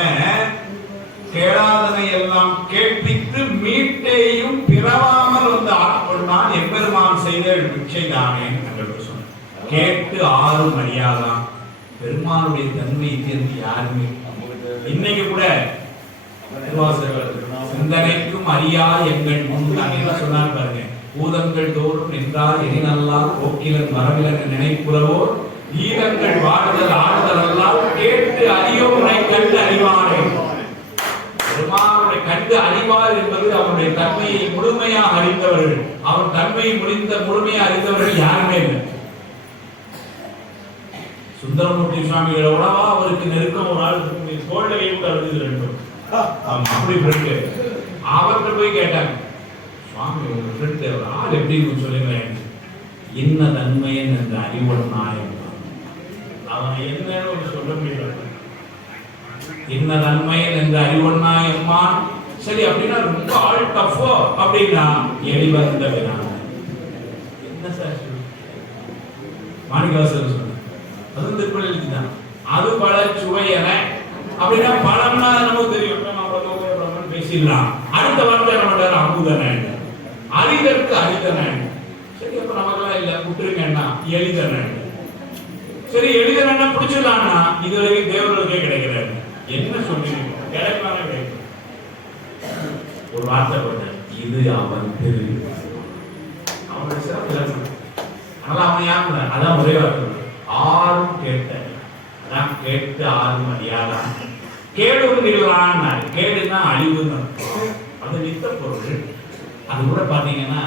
கேளாதனை எல்லாம் கேட்பித்து மீட்டையும் பிறவாமல் வந்து ஆட்கொண்டான் எம்பெருமான் செய்த விச்சைதானே என்று சொன்ன. கேட்டு ஆறும் அறியாதான். பெருமானுடைய தன்மையை தெரிந்து யாருமே இன்னைக்கு கூட சிந்தனைக்கும் அறியா எங்கள் முன் என்ன சொன்னார் பாருங்க. பூதங்கள் தோறும் நின்றார் எனினல்லா கோக்கிலன் வரவிலன் நினைப்புறவோர் ஈதங்கள் வாழ்தல் ஆடுதல் எல்லாம் கேட்டு அறியோனை கண்டு அறிவானே. பெருமானுடைய கண்டு அறிவார் என்பது அவனுடைய தன்மையை முழுமையாக அறிந்தவர்கள். அவன் தன்மையை முழுமையாக அறிந்தவர்கள் யாருமே இல்லை. சுந்தரமூர்த்தி சுவாமிகளோட அவருக்கு நெருக்கம் ஒரு ஆள் தோல்லையை கூட அழுது வேண்டும். அப்படி ஃப்ரெண்டு அவர்கிட்ட போய் கேட்டாங்க, சுவாமி உங்க ஃப்ரெண்டு ஒரு ஆள் எப்படின்னு சொல்லுங்களேன். என்ன தன்மையன் என்ற அறிவுடன் நாயம் அவனை என்னன்னு சொல்ல முடியல. என்ன தன்மையன் என்ற அறிவுடன் நாயம்மான். சரி அப்படின்னா ரொம்ப ஆள் டஃபோ அப்படின்னா எளிவந்த வினான். என்ன சார் மாணிக்கவாசகர் சொன்ன அது திருப்பள்ளி தான். அது பல சுவையன அப்படின்னா பழம்னா நமக்கு தெரியும், பேசிடலாம். அடுத்த வார்த்தை நம்ம அமுதன அறிதற்கு அரிதன. சரி அப்ப நமக்கெல்லாம் இல்ல விட்டுருங்கன்னா எளிதன. சரி எளிதன பிடிச்சிடலாம்னா இதுவரைக்கும் தேவர்களுக்கே கிடைக்கிறாரு. என்ன சொல்றீங்க? கிடைக்கலாம் கிடைக்கும். ஒரு வார்த்தை போட்ட இது அவன் தெரியும், அவனுடைய சிறப்பு. அதனால அவன் யாருல அதான் ஒரே வார்த்தை. ஆறும் கேட்ட அதான் கேட்டு ஆறும் அறியாதான். கேடும் இல்லான்னு கேடுன்னா அழிவுன்னு அது நித்த பொருள். அது கூட பாத்தீங்கன்னா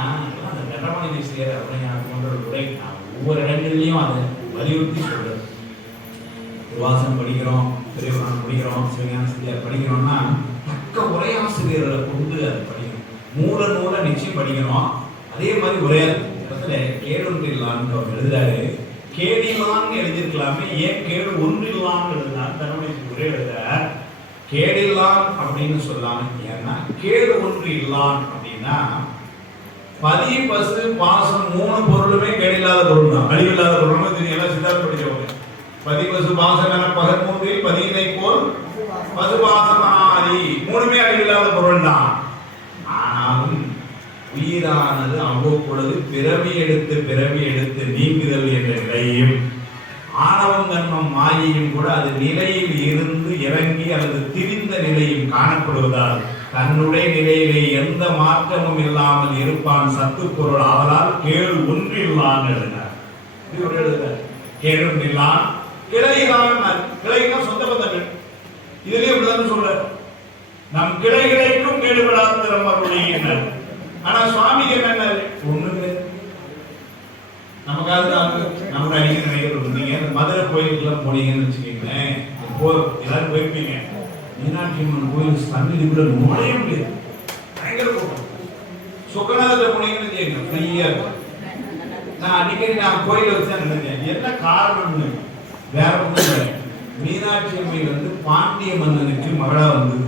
அந்த நெட்டமணி தேசியர் அப்படிங்கிற உரை ஒவ்வொரு இடங்கள்லயும் அதை வலியுறுத்தி சொல்றது. திருவாசகம் படிக்கிறோம், திருவாசகம் படிக்கிறோம், சிவஞான சித்தியார் படிக்கிறோம்னா தக்க உரையாசிரியர்களை கொண்டு அதை படிக்கணும். மூல நூலை நிச்சயம் படிக்கணும். அதே மாதிரி ஒரே இடத்துல கேடு இல்லான்னு அவர் எழுதுறாரு. கேடிலான்னு எழுதியிருக்கலாமே, ஏன் கேடு ஒன்றில்லான்னு எழுதுனார் தன்னுடைய ஒரே எழுதுறார். கேடில்லான் அப்படின்னு சொல்லாம, ஏன்னா கேடு ஒன்று இல்லான் அப்படின்னா பதி பசு பாசம் மூணு பொருளுமே கேடில்லாத பொருள் தான், அழிவில்லாத பொருள். தெரியல சித்தார்த்த படிச்சவங்க பதி பசு பாசம் என பகற்மூன்றில் பதியினை போல் பசு பாசமாரி மூணுமே அழிவில்லாத பொருள் தான். ஆனாலும் உயிரானது அவ்வப்பொழுது பிறவி எடுத்து நீங்குதல் என்ற நிலையும் ஆணவம் கர்மம் மாயையும் கூட அது நிலையில் இருந்து இறங்கி அல்லது திரிந்த நிலையும் காணப்படுவதால் தன்னுடைய நிலையிலே எந்த மாற்றமும் இல்லாமல் இருப்பான் சத்து பொருள். அவரால் கேடு ஒன்றில்லான் எழுதினார். கேடும் இல்லான் கிளையிலான். கிளைனா சொந்த பந்தங்கள். இதுலயே இப்படிதான் சொல்ற நம் கிளைகளுக்கும் கேடுபடாத திறமருடைய. ஆனா சுவாமிக்கு என்ன ஒண்ணு நமக்காக நமக்கு அடிக்க நினைக்கிறது. நீங்க மதுரை கோயிலுக்குலாம் போனீங்கன்னு வச்சுக்கீங்களேன், எல்லாரும் போயிருப்பீங்க. மீனாட்சி அம்மன் கோயில் தண்ணி நுழைய முடியாது, பயங்கர கூட்டம். சுகநாதத்தில் போனீங்கன்னு வச்சுக்கோங்க ஃப்ரீயா இருக்கும். நான் அடிக்கடி கோயிலை வச்சு நினைச்சேன் என்ன காரணம்னு. வேற ஒன்றும் இல்லை, மீனாட்சி அம்மை பாண்டிய மன்னனுக்கு மகளா வந்தது.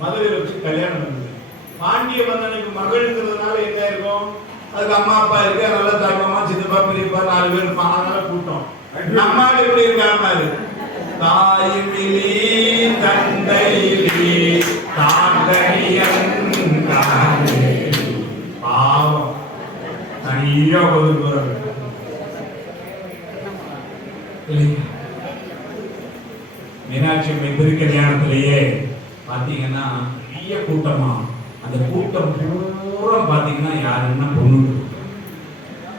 மதுரையில் வச்சு கல்யாணம் பண்ணது. பாண்டிய மன்னனுக்கு மகள்ங்கிறதுனால என்ன இருக்கும், அதுக்கு அம்மா அப்பா இருக்கு, அதனால தாய்மாமா சித்தப்பா பெரியப்பா 4 பேர் இருப்பாங்க, அதனால கூட்டம். நம்மால் எப்படி இருக்காரு தாயுமிலி தந்தையிலி தாங்கனியன் பாவம் தனியா ஒதுக்குறாங்க. மீனாட்சி அம்மன் திருக்கல்யாணத்திலேயே பாத்தீங்கன்னா பெரிய கூட்டமா, அந்த கூட்டம் பூரா பாத்தீங்கன்னா யாருன்னா பொண்ணு.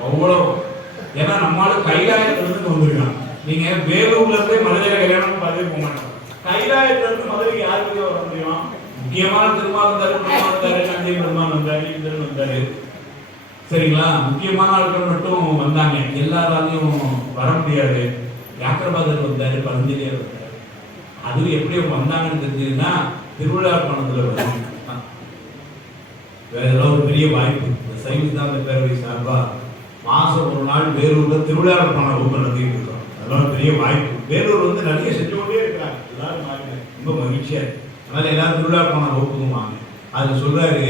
அவ்வளோ ஏன்னா நம்மளால கைலாயத்துல இருந்து வந்திருக்கான். நீங்க வேலூர்ல இருந்து மதுரையில கல்யாணம் பார்த்து போக மாட்டோம். கைலாயத்துல இருந்து மதுரைக்கு யாருக்கு வர முடியும்? முக்கியமான திருமால் வந்தாரு, நந்தி பெருமாள் வந்தாரு, இந்திரன் வந்தாரு. சரிங்களா? முக்கியமான ஆட்கள் மட்டும் வந்தாங்க. எல்லாராலையும் வர முடியாது. வியாக்கிரபாதர் வந்தாரு, பரஞ்சலியர் வந்தாரு. அது எப்படி வந்தாங்கன்னு தெரிஞ்சதுன்னா திருவிழா பணத்துல வரும். வேற ஏதாவது ஒரு பெரிய வாய்ப்பு. சைவ சித்தாந்த பேரவை சார்பா மாசம் ஒரு நாள் வேலூர்ல திருவிழா பண வகுப்பு நடத்திட்டு இருக்கோம். அதெல்லாம் பெரிய வாய்ப்பு. வேலூர் வந்து நிறைய செஞ்சு கொண்டே இருக்கிறாங்க. எல்லாரும் ரொம்ப மகிழ்ச்சியா இருக்கு. அதனால எல்லாரும் திருவிழா பண வகுப்புக்கும் வாங்க. அது சொல்றாரு,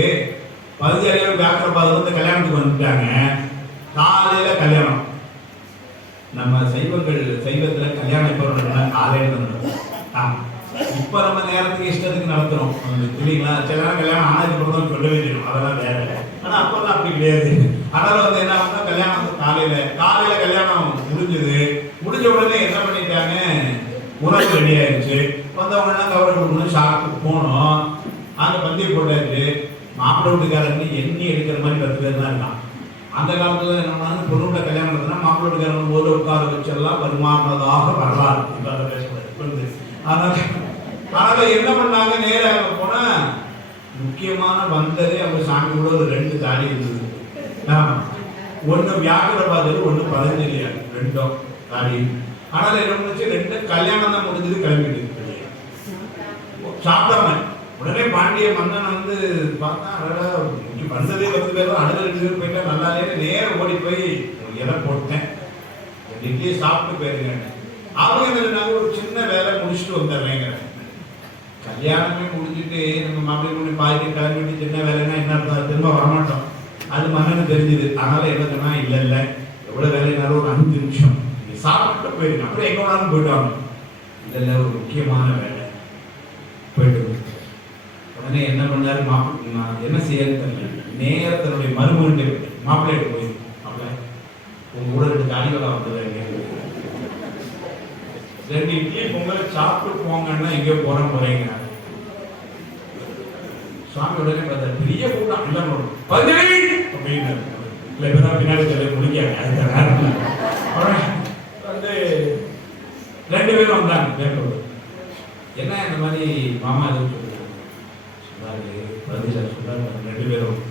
பரஞ்சலியர் வியாக்கிரபாதர் வந்து கல்யாணத்துக்கு வந்துட்டாங்க. காலையில கல்யாணம். நம்ம சைவத்துல கல்யாணம் எப்ப நடந்தா காலையில நடக்கும். இப்ப நம்ம நேரத்துக்கு இஷ்டத்துக்கு நடத்துறோம் இல்லைங்களா? சில நேரம் கல்யாணம் ஆனதுக்கு சொல்லவே தெரியும், அதெல்லாம் வேற. ஆனா அப்பெல்லாம் அப்படி கிடையாது. அதனால வந்து என்ன பண்ணா கல்யாணம் காலையில கல்யாணம் முடிஞ்ச உடனே என்ன பண்ணிட்டாங்க, உணவு ரெடி ஆயிடுச்சு. வந்தவங்க எல்லாம் கவரை கொடுக்கணும், ஷாப்புக்கு போனோம். அங்க பந்தியை போட்டாச்சு. மாப்பிள்ளை வீட்டுக்காரங்க எண்ணி எடுக்கிற மாதிரி 10 பேர் தான் இருக்கான். அந்த காலத்துல என்ன பொண்ணோட கல்யாணம் நடத்தினா மாப்பிள்ளை வீட்டுக்காரங்க போது உட்கார வச்செல்லாம் வருமானதாக வரலாறு. இப்ப அதை பேசக்கூடாது. அதனால என்ன பண்ணாங்க, நேராக போனா முக்கியமான வந்ததே அவங்க சாமி கூட ஒரு 2 தாடி இருந்தது. ஒண்ணு வியாக்கிரபாதர், ஒண்ணு பதஞ்சலியார், 2 தாடி. ஆனால என்ன பண்ணுச்சு, 2 கல்யாணம் தான் முடிஞ்சது, கிளம்பிட்டு சாப்பிடாம. உடனே பாண்டிய மன்னன் வந்து பார்த்தா வந்ததே 10 பேர் தான், அடுத்த 2 பேர் போயிட்டா நல்லா நேரம் ஓடி போய் எதை போட்டேன், இட்லியை சாப்பிட்டு போயிருங்க. அவங்க நாங்க ஒரு சின்ன வேலை முடிச்சுட்டு வந்துடுறேங்க. கல்யாணமே முடிஞ்சுட்டு நம்ம மாப்பிள்ளை முடி பாய்க்கு கிளம்பிட்டு சின்ன வேலைன்னா என்ன அர்த்தம், திரும்ப வரமாட்டோம். அது மன்னனுக்கு தெரிஞ்சுது. அதனால என்ன சொன்னா, இல்ல எவ்வளவு வேலைனாலும் ஒரு 5 நிமிஷம் சாப்பிட்டு போயிருங்க, அப்புறம் எங்க வேணாலும் போயிடுவாங்க. இல்ல ஒரு முக்கியமான வேலை போயிட்டு. உடனே என்ன பண்ணாரு, என்ன செய்யறது தெரியல. நேரத்தினுடைய மருமகன் மாப்பிள்ளை போய் மாப்பிள்ளை உங்க கூட 2 தாடிகளா வந்தது, 2 இட்லி பொங்கல் சாப்பிட்டு போங்கன்னா எங்க போறீங்க. சுவாமி உடனே பார்த்தா பெரிய கூட்டம் எல்லாம் பதவி அப்படின்னு இல்லை இப்பதான் பின்னாடி சொல்லி முடிக்காங்க. வந்து 2 பேரும் வந்தாங்க. பேப்பர் என்ன இந்த மாதிரி மாமா எதுவும் சொல்றாரு, பதில் சொல்றாரு. 2 பேரும்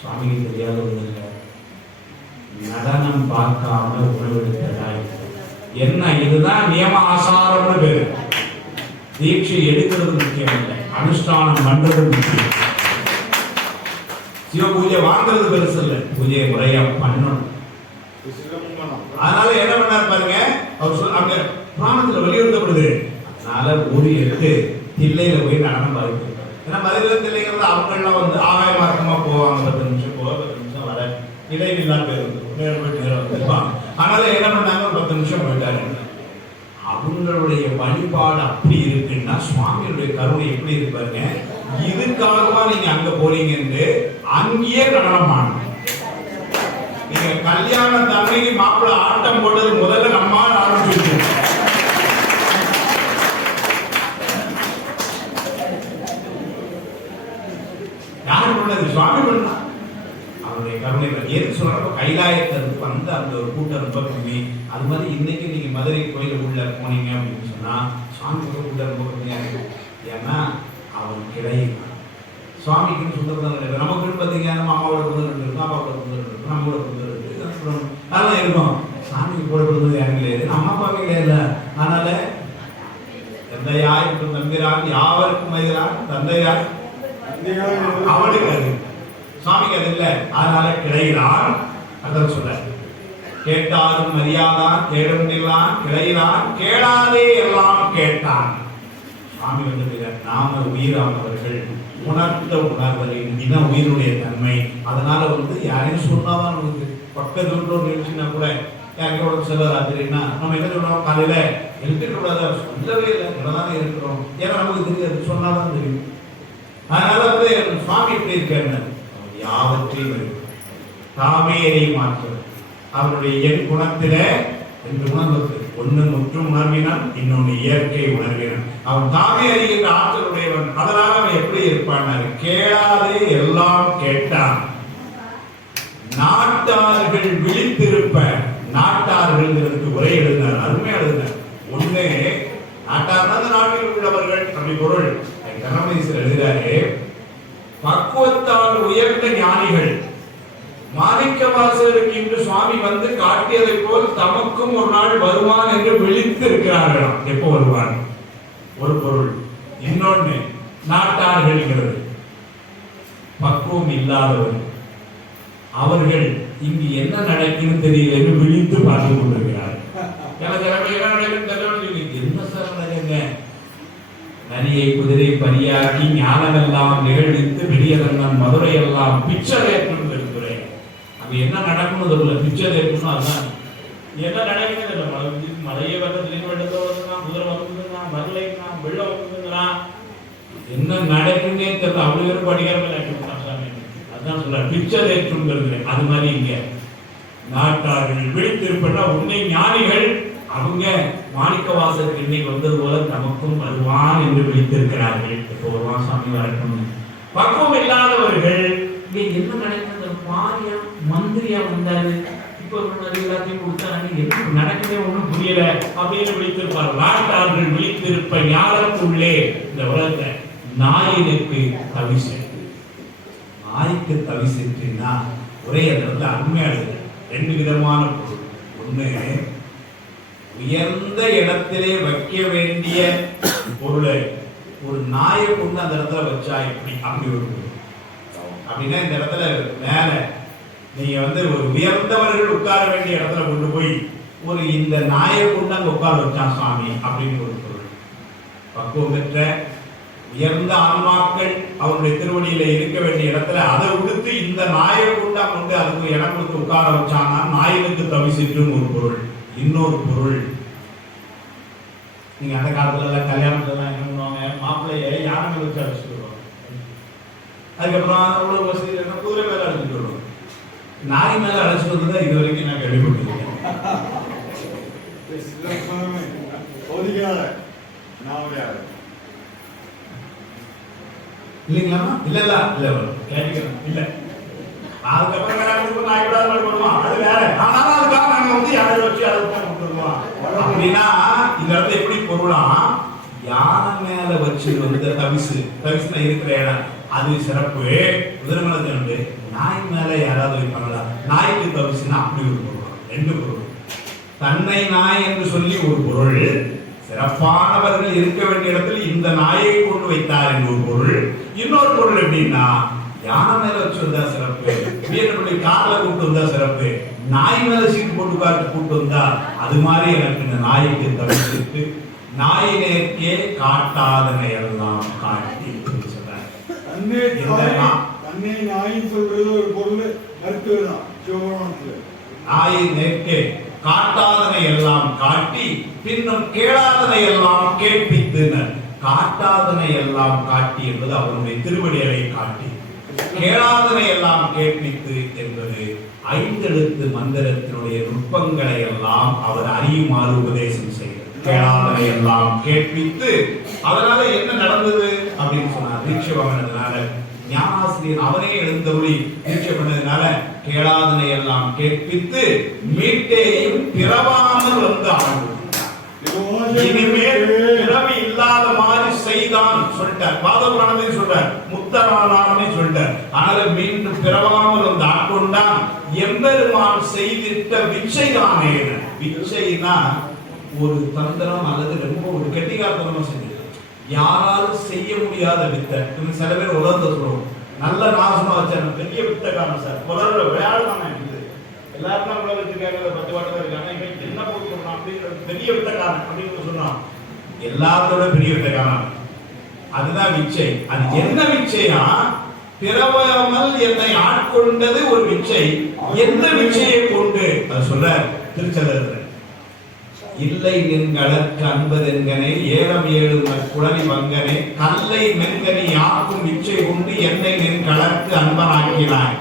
சுவாமிக்கு தெரியாத ஒண்ணு நடனம் பார்க்காம உணவெடுத்ததாய் என்ன, இதுதான் நியம ஆசாரம்னு பேரு. தீட்சை எடுக்கிறது முக்கியம் இல்லை, அனுஷ்டானம் பண்றது முக்கியம். சிவ பூஜை வாங்குறது பெருசு இல்லை, பூஜையை முறையா பண்ணணும். அதனால என்ன பண்ணாரு பாருங்க, அவர் அங்க புராணத்துல வலியுறுத்தப்படுது. அதனால ஒரு 8 தில்லையில போய் நடனம் பாதிப்பு. ஏன்னா மதுரை தில்லைங்கிறது அவங்க எல்லாம் வந்து ஆகாய மார்க்கமா போவாங்க, 10 நிமிஷம் போக 10 நிமிஷம் வர இடைநிலாம் பேர் வந்து அதனால என்ன பண்ணாங்க, ஒரு 10 நிமிஷம் போயிட்டாரு. அவங்களுடைய வழிபாடு அப்படி இருக்குன்னா சுவாமியுடைய கருணை எப்படி இருப்பாருங்க. இதுக்காகவா நீங்க அங்க போறீங்கன்னு அங்கேயே நடனம் ஆடணும். நீங்க கல்யாண தன்னைக்கு மாப்பிள்ளை ஆட்டம் போட்டது முதல்ல நம்ம ஆரம்பிச்சு யாரு பண்ணது, சுவாமி பண்ணா. அவருடைய கருணை எது சொல்றப்ப கைலாயத்திற்கு வந்து அந்த ஒரு கூட்டம் ரொம்ப கம்மி. அது மாதிரி இன்னைக்கு நீங்க மதுரை கோயில் உள்ள போனீங்க அப்படின்னு சொன்னா சுவாமி உள்ள ரொம்ப கம்மியா இருக்கு. ஏன்னா அவர் கிடையாது. சுவாமிக்குன்னு சுந்தரம் நமக்குன்னு பார்த்தீங்கன்னா நம்ம அம்மாவோட புதன் இருக்கும், அப்பாவோட புதன் இருக்கும், நம்மளோட புதன் இருக்கு, அதெல்லாம் இருக்கும். சாமிக்கு போட புதன் யாரும் கிடையாது, அம்மா அப்பாவே கிடையாது. அதனால தந்தையாய் தம்பிரான் யாவருக்கும் மயிலான் தந்தையாய் அவனுக்கு அது சுவாமிக்கு அது இல்லை. அதனால கிடையிறான். அதான் சொல்ற, கேட்டாரும் மரியாதான் கேடுலாம் கிடையிறான் கேளாதே எல்லாம் கேட்டான். சுவாமி வந்து நாம உயிரானவர்கள் உணர்ந்த உணர்வரின் தின உயிருடைய தன்மை. அதனால வந்து யாரையும் சொன்னாதான் நமக்கு பக்கத்துல நினைச்சுன்னா கூட யாரோட சிவராத்திரின்னா நம்ம என்ன சொல்றோம், காலையில எழுந்திருக்க கூடாது சொல்லவே இல்லை, இப்பதான் இருக்கிறோம். ஏன்னா நமக்கு தெரியாது, சொன்னாதான் தெரியும். அதனால வந்து சுவாமி எப்படி இருக்காரு, யாவற்றையும் தாமே மாற்றம். அவருடைய என் குணத்தில ரெண்டு குணம் இருக்கு. ஒன்னு முற்றும் உணர்வினான், இன்னொன்னு இயற்கை உணர்வினான். அவன் தாமே அறிகின்ற ஆற்றலுடையவன். அதனால அவன் எப்படி இருப்பான், கேளாதே எல்லாம் கேட்டான். நாட்டார்கள் விழித்திருப்ப, நாட்டார்கள் ஒரே எழுதினார், அருமையா எழுதினார். ஒண்ணு நாட்டார்னா அந்த நாட்டில் உள்ளவர்கள் அப்படி பொருள். கர்மேஸ்வரர் எழுதுகிறாரு, பக்குவத்தால் உயர்ந்த ஞானிகள் மாணிக்கவாசகருக்கு இன்று சுவாமி வந்து காட்டியதை போல் தமக்கும் ஒரு நாள் வருவான் என்று விழித்து இருக்கிறார்களாம். எப்போ வருவான் ஒரு பொருள். இன்னொன்னு நாட்டார்கள், பக்குவம் இல்லாதவர், அவர்கள் இங்கு என்ன நடக்குன்னு தெரியல என்று விழித்து பார்த்து கொண்டிருக்கிறார்கள். என்ன சார் நடக்குங்க, நரியை குதிரை பரியாக்கி ஞானமெல்லாம் நிகழ்வித்து பெரியதெல்லாம் மதுரை எல்லாம் பிச்சதேற்றம் இருக்கிறே. அங்க என்ன நடக்கணும் தெரியல, பிச்சதேற்றம். அதுதான் என்ன நடக்குது தெரியல. மழையே வந்து திடீர்னு வெள்ளத்தோடுனா, குதிரை வந்துதுன்னா, மதுரைனா, வெள்ளம் வந்துதுங்களா, என்ன நடக்குன்னே தெரியல. அவ்வளவு பேரும் படிக்காம அதான் சொல்ற பிச்சதேற்றம் இருக்கிறேன். அது மாதிரி இங்க நாட்டார்கள் விழித்திருப்பா உண்மை ஞானிகள் அவங்க மாணிக்கவாசகருக்கு இன்னைக்கு வந்தது போல நமக்கும் வருவான் என்று விழித்திருக்கிறார்கள். இப்போ வருவான் சாமி வரட்டும். பக்குவம் இல்லாதவர்கள் இங்க என்ன நடக்கிறது, பாரியா மந்திரியா வந்தாரு, இப்ப எல்லாத்தையும் கொடுத்தாங்க, என்ன நடக்கவே ஒண்ணும் புரியல அப்படின்னு விழித்திருப்பார். நாட்டார்கள் விழித்திருப்ப ஞானத்துள்ளே இந்த உலகத்தை நாயினுக்கு தவிசு, நாய்க்கு தவிசுன்னா ஒரே இடத்துல அருமையாடுது. ரெண்டு விதமான பொருள். ஒண்ணு உயர்ந்த இடத்திலே வைக்க வேண்டிய பொருளை ஒரு நாயை கொண்டு அந்த இடத்துல வச்சா எப்படி, அப்படி ஒரு பொருள். அப்படின்னா இந்த இடத்துல மேல நீங்க வந்து ஒரு உயர்ந்தவர்கள் உட்கார வேண்டிய இடத்துல கொண்டு போய் ஒரு இந்த நாயை கொண்டு அங்க உட்கார வச்சான் சுவாமி அப்படின்னு ஒரு பொருள். பக்குவம் பெற்ற உயர்ந்த ஆன்மாக்கள் அவருடைய திருவடியில இருக்க வேண்டிய இடத்துல அதை விடுத்து இந்த நாயை கொண்டா கொண்டு அதுக்கு இடம் கொடுத்து உட்கார வச்சாங்கன்னா நாயினுக்கு தவிசிட்டும் ஒரு பொருள். இன்னொரு பொருள், நீங்க அந்த காலத்துல எல்லாம் கல்யாணத்துல எல்லாம் என்ன பண்ணுவாங்க, மாப்பிள்ளைய யானை வச்சு அழைச்சிட்டு வருவாங்க. அதுக்கப்புறம் அவ்வளவு வசதி குதிரை மேல அழைச்சிட்டு வருவாங்க. நாய் மேல அழைச்சிட்டு வந்ததை இது வரைக்கும் நான் கேள்விப்பட்டிருக்கேன். இல்லைங்களா? இல்ல இல்ல இல்ல கேட்டுக்கிறேன். இல்ல அதுக்கப்புறம் நாய் விடாத மாதிரி பண்ணுவான், அது வேற. ஆனாலும் அதுக்காக நாங்க வந்து யாரை வச்சு அதை தான் கொடுத்துருவோம். அப்படின்னா இந்த இடத்துல எப்படி பொருளா, யானை மேல வச்சு வந்து தவிசுனா இருக்கிற இடம் அது சிறப்பு. குதிரைமலை நாய் மேல யாராவது வைப்பாங்களா, நாய்க்கு தவிசுனா அப்படி ஒரு பொருள். ரெண்டு பொருள், தன்னை நாய் என்று சொல்லி ஒரு பொருள், சிறப்பானவர்கள் இருக்க வேண்டிய இடத்தில் இந்த நாயை கொண்டு வைத்தார் என்று ஒரு பொருள். இன்னொரு பொருள் எப்படின்னா, யானை மேல வச்சு வந்தா சிறப்பு, வீரனுடைய கார்ல கூட்டு வந்தா சிறப்பு, நாய் மேல சீட்டு போட்டு பார்த்து கூட்டு வந்தா அது மாதிரி எனக்கு இந்த நாய்க்கு தவிர்த்து நாயினேற்கே காட்டாதனை எல்லாம் காட்டி சொல்றாங்க. நாயின் நேர்க்கே காட்டாதனை எல்லாம் காட்டி பின்னும் கேளாதனை எல்லாம் கேட்பித்தனர். காட்டாதனை எல்லாம் காட்டி என்பது அவருடைய திருவடிகளை காட்டி, கேளாதனை எல்லாம் கேட்பித்து என்பது ஐந்தெழுத்து மந்திரத்தினுடைய நுட்பங்களை எல்லாம் அவர் அறியுமாறு உபதேசம் செய்தார். கேளாதனை எல்லாம் கேட்பித்து, அதனால என்ன நடந்தது அப்படின்னு சொன்னார். தீட்சை வாங்கினதுனால ஞானாசிரியர் அவனே எழுந்தருளி தீட்சை பண்ணதுனால கேளாதனை எல்லாம் கேட்பித்து மீட்டேயும் பிறவாமல் வந்து ஆண்டு இனிமேல் பிறவி இல்லாத மாதிரி செய்தான் சொல்லிட்டார். பாதபுராணத்தை சொல்றார், முத்தரானே சொல்லிட்டார். ஆனால் மீண்டும் பிறவாமல் வந்து ஆட்கொண்டான் எம்பெருமான் செய்திட்ட விச்சைதானே. விச்சைனா ஒரு தந்திரம் அல்லது ரொம்ப ஒரு கெட்டிகாரத்தனமா செஞ்சது, யாராலும் செய்ய முடியாத வித்தை. சில பேர் உலர்ந்த சொல்லுவோம், நல்ல நாசமா வச்சாரு, பெரிய வித்தைக்காரன் சார், உலர்ற விளையாடுதானே எல்லாருக்கும் உலகத்துக்காக 10 வாட்டம் இருக்காங்க, இவன் என்ன போட்டு சொல்றான் அப்படிங்கிறது பெரிய வித்தைக்காரன் அப்படின்னு சொன்னான். எல்லாத்தோட பெரிய வித்தைக்காரன், அதுதான் விச்சை. அது என்ன விச்சையா, பிறவாமல் என்னை ஆட்கொண்டது ஒரு விச்சை. என்ன விச்சையை கொண்டு அது சொல்ற, திருச்செந்தூர் இல்லை நின்களற்கு அன்பதென்கனே ஏலம் ஏழும் குழலி வங்கனே கல்லை மென்கனி யாக்கும் இச்சை உண்டு என்னை நின் களற்கு அன்பனாக்கினாய்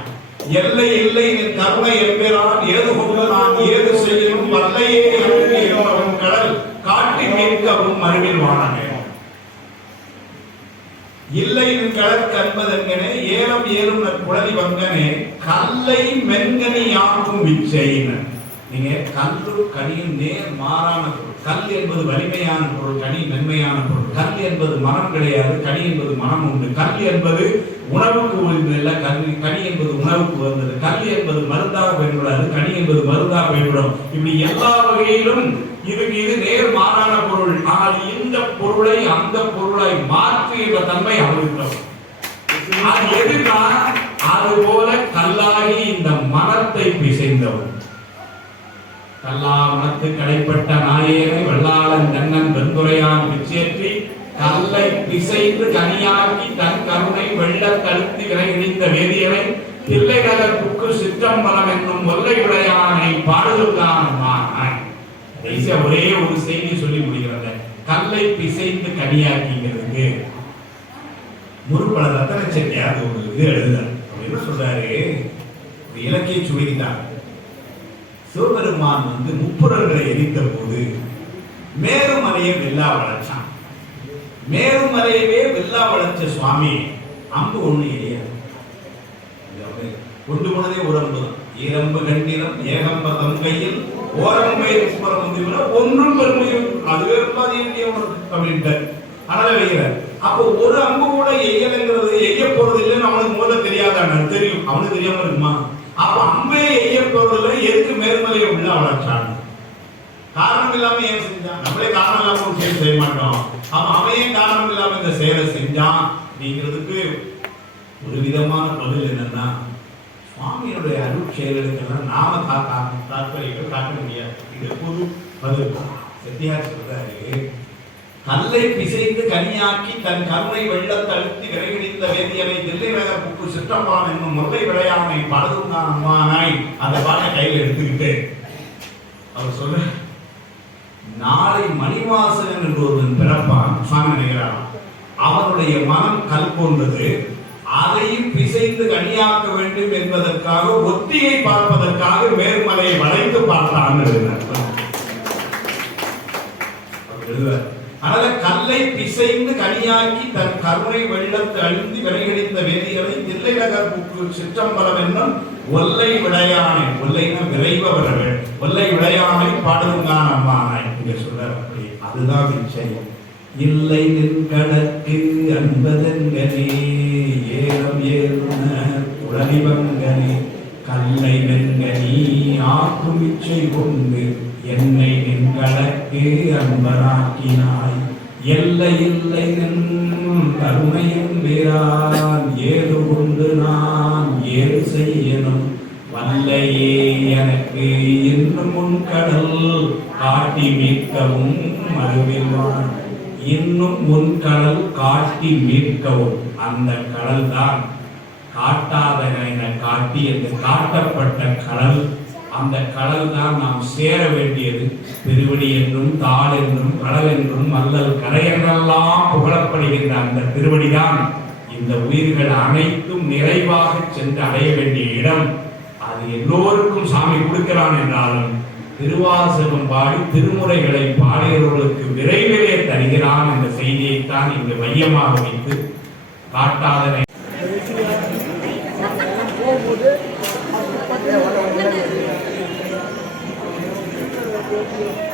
எல்லை இல்லை நின் கருணை எம்பெறான் ஏது கொண்டு நான் ஏது செய்யணும் வல்லையே என்பவன் கடல் காட்டி மீட்கவும் மறுவில் வாழனே இல்லை நின் களற்கு அன்பதென்கனே ஏலம் ஏழும் குழலி வங்கனே கல்லை மென்கனி யாக்கும் இச்சையின. நீங்க கல்லு கனியும் நேர் மாறான பொருள். கல் என்பது வலிமையான பொருள், கனி மென்மையான பொருள். கல் என்பது மனம் கிடையாது, கனி என்பது மனம் உண்டு. கல் என்பது உணவுக்கு உரிமையில்லை, கனி என்பது உணவுக்கு வந்தது. கல் என்பது மருந்தாக பயன்படாது, கனி என்பது மருந்தாக பயன்படும். இப்படி எல்லா வகையிலும் இது நேர் மாறான பொருள். ஆனால் இந்த பொருளை அந்த பொருளை மாற்றுகின்ற தன்மை அவருக்கு. அது எதுனா அது போல கல்லாகி இந்த மனத்தை பிசைந்தவர். கல்லா மனத்து கடைப்பட்ட நாயேனை வல்லாளன் தன்னன் வெண்துரையான் விச்சேற்றி கல்லை பிசைந்து கனியாக்கி தன் கருணை வெள்ளத் தடுத்து விரைகிழிந்த வேதியனை தில்லை நகர் புக்கு சிற்றம்பலம் என்னும் ஒல்லை விளையானை பாடுதல்கான ஒரே ஒரு செய்தி சொல்லி முடிகிறது. கல்லை பிசைந்து கனியாக்கிங்கிறதுக்கு முற்பல ரத்தன செட்டியார் ஒரு இது எழுதுறார். என்ன சொல்றாரு, இலக்கிய சுவைதான். சிவபெருமான் முப்புரங்களை எரித்த போது மேருமலையை வெல்லா வளைச்சான். மேருமலையவே வெல்லா வளைச்ச சுவாமி அம்பு ஒண்ணு எரியாது. கொண்டு போனதே ஒரு அம்பு தான். ஈரம்பு கண்டிலம் ஏகம்ப தங்கையில் ஓரம்பை ஒன்றும் பெருமையும் அதுவே அப்படின்ட்டு அதனால வைக்கிறார். அப்போ ஒரு அம்பு கூட எய்யலைங்கிறது எய்ய போறது இல்லைன்னு அவனுக்கு முதல்ல தெரியாதான தெரியும். அவனுக்கு தெரியாம இருக்குமா? அப்ப அம்பே எய்ய போறதுல எதுக்கு மேல்மலையை உள்ள வளர்ச்சான்? காரணம் இல்லாம ஏன் செஞ்சான்? நம்மளே காரணம் இல்லாம ஒரு செயல் செய்ய மாட்டோம். அவன் காரணம் இல்லாம இந்த செயலை செஞ்சான் அப்படிங்கிறதுக்கு ஒரு விதமான பதில் என்னன்னா, சுவாமியுடைய அருள் செயல்களுக்கெல்லாம் நாம தாற்பயங்கள் காட்ட முடியாது. இது பொது பதில். செட்டியார் சொல்றாரு, கல்லை பிசைந்து கனியாக்கி தன் கருணை வெள்ளத்தை அழுத்தி விரைகிழிந்த வேதியனை தில்லை நகர் புக்கு சிற்றம்பான் என்னும் முல்லை விளையானை படதுங்கான் அம்மானாய் அந்த பாட்டை கையில் எடுத்துக்கிட்டு அவர் சொல்ற, நாளை மணிவாசகன் என்று ஒருவன் பிறப்பான். சுவாமி நினைக்கிறான். அவனுடைய மனம் கல் போன்றது. அதையும் பிசைந்து கனியாக்க வேண்டும் என்பதற்காக ஒத்தியை பார்ப்பதற்காக மேல்மலையை வளைத்து பார்த்தான் எழுதுவார். அதனால கல்லை பிசைந்து கனியாக்கி தன் கருணை வெள்ளத்தை அழுந்தி விரைகிழிந்த வேதிகளை தில்லை நகர் புக்கு சிற்றம்பலம் என்னும் ஒல்லை விளையானை, ஒல்லைன்னா விரைவர்கள், ஒல்லை விளையானை பாடுங்கான அம்மானாய் இங்க சொல்றார். அப்படி அதுதான் நிச்சயம். இல்லை நின்கணக்கு அன்பதென்கனே ஏலம் ஏறுன உடலிவங்கனே கல்லை வெண்கனி ஆக்கும் இச்சை கொண்டு என்னை நின்கணக்கு அன்பனாக்கினாய் எல்லை இல்லை நின் கருணையும் வேறான் ஏது கொண்டு நான் ஏது செய்யணும் வல்லையே எனக்கு இன்னும் உன் கடல் காட்டி மீட்கவும் மறுவில்வான். இன்னும் உன் கடல் காட்டி மீட்கவும். அந்த கடல் தான் காட்டாத காட்டி என்று காட்டப்பட்ட கடல். அந்த கடல் தான் நாம் சேர வேண்டியது. திருவடி என்றும் தாள் என்றும் கடல் என்றும் அல்லல் கரை என்றெல்லாம் புகழப்படுகின்ற அந்த திருவடிதான் இந்த உயிர்கள் அனைத்தும் நிறைவாக சென்று அடைய வேண்டிய இடம். அது எல்லோருக்கும் சாமி கொடுக்கிறான் என்றாலும் திருவாசகம் பாடி திருமுறைகளை பாடியவர்களுக்கு விரைவிலே தருகிறான் என்ற செய்தியைத்தான் இங்கு மையமாக வைத்து காட்டாதனை Thank you.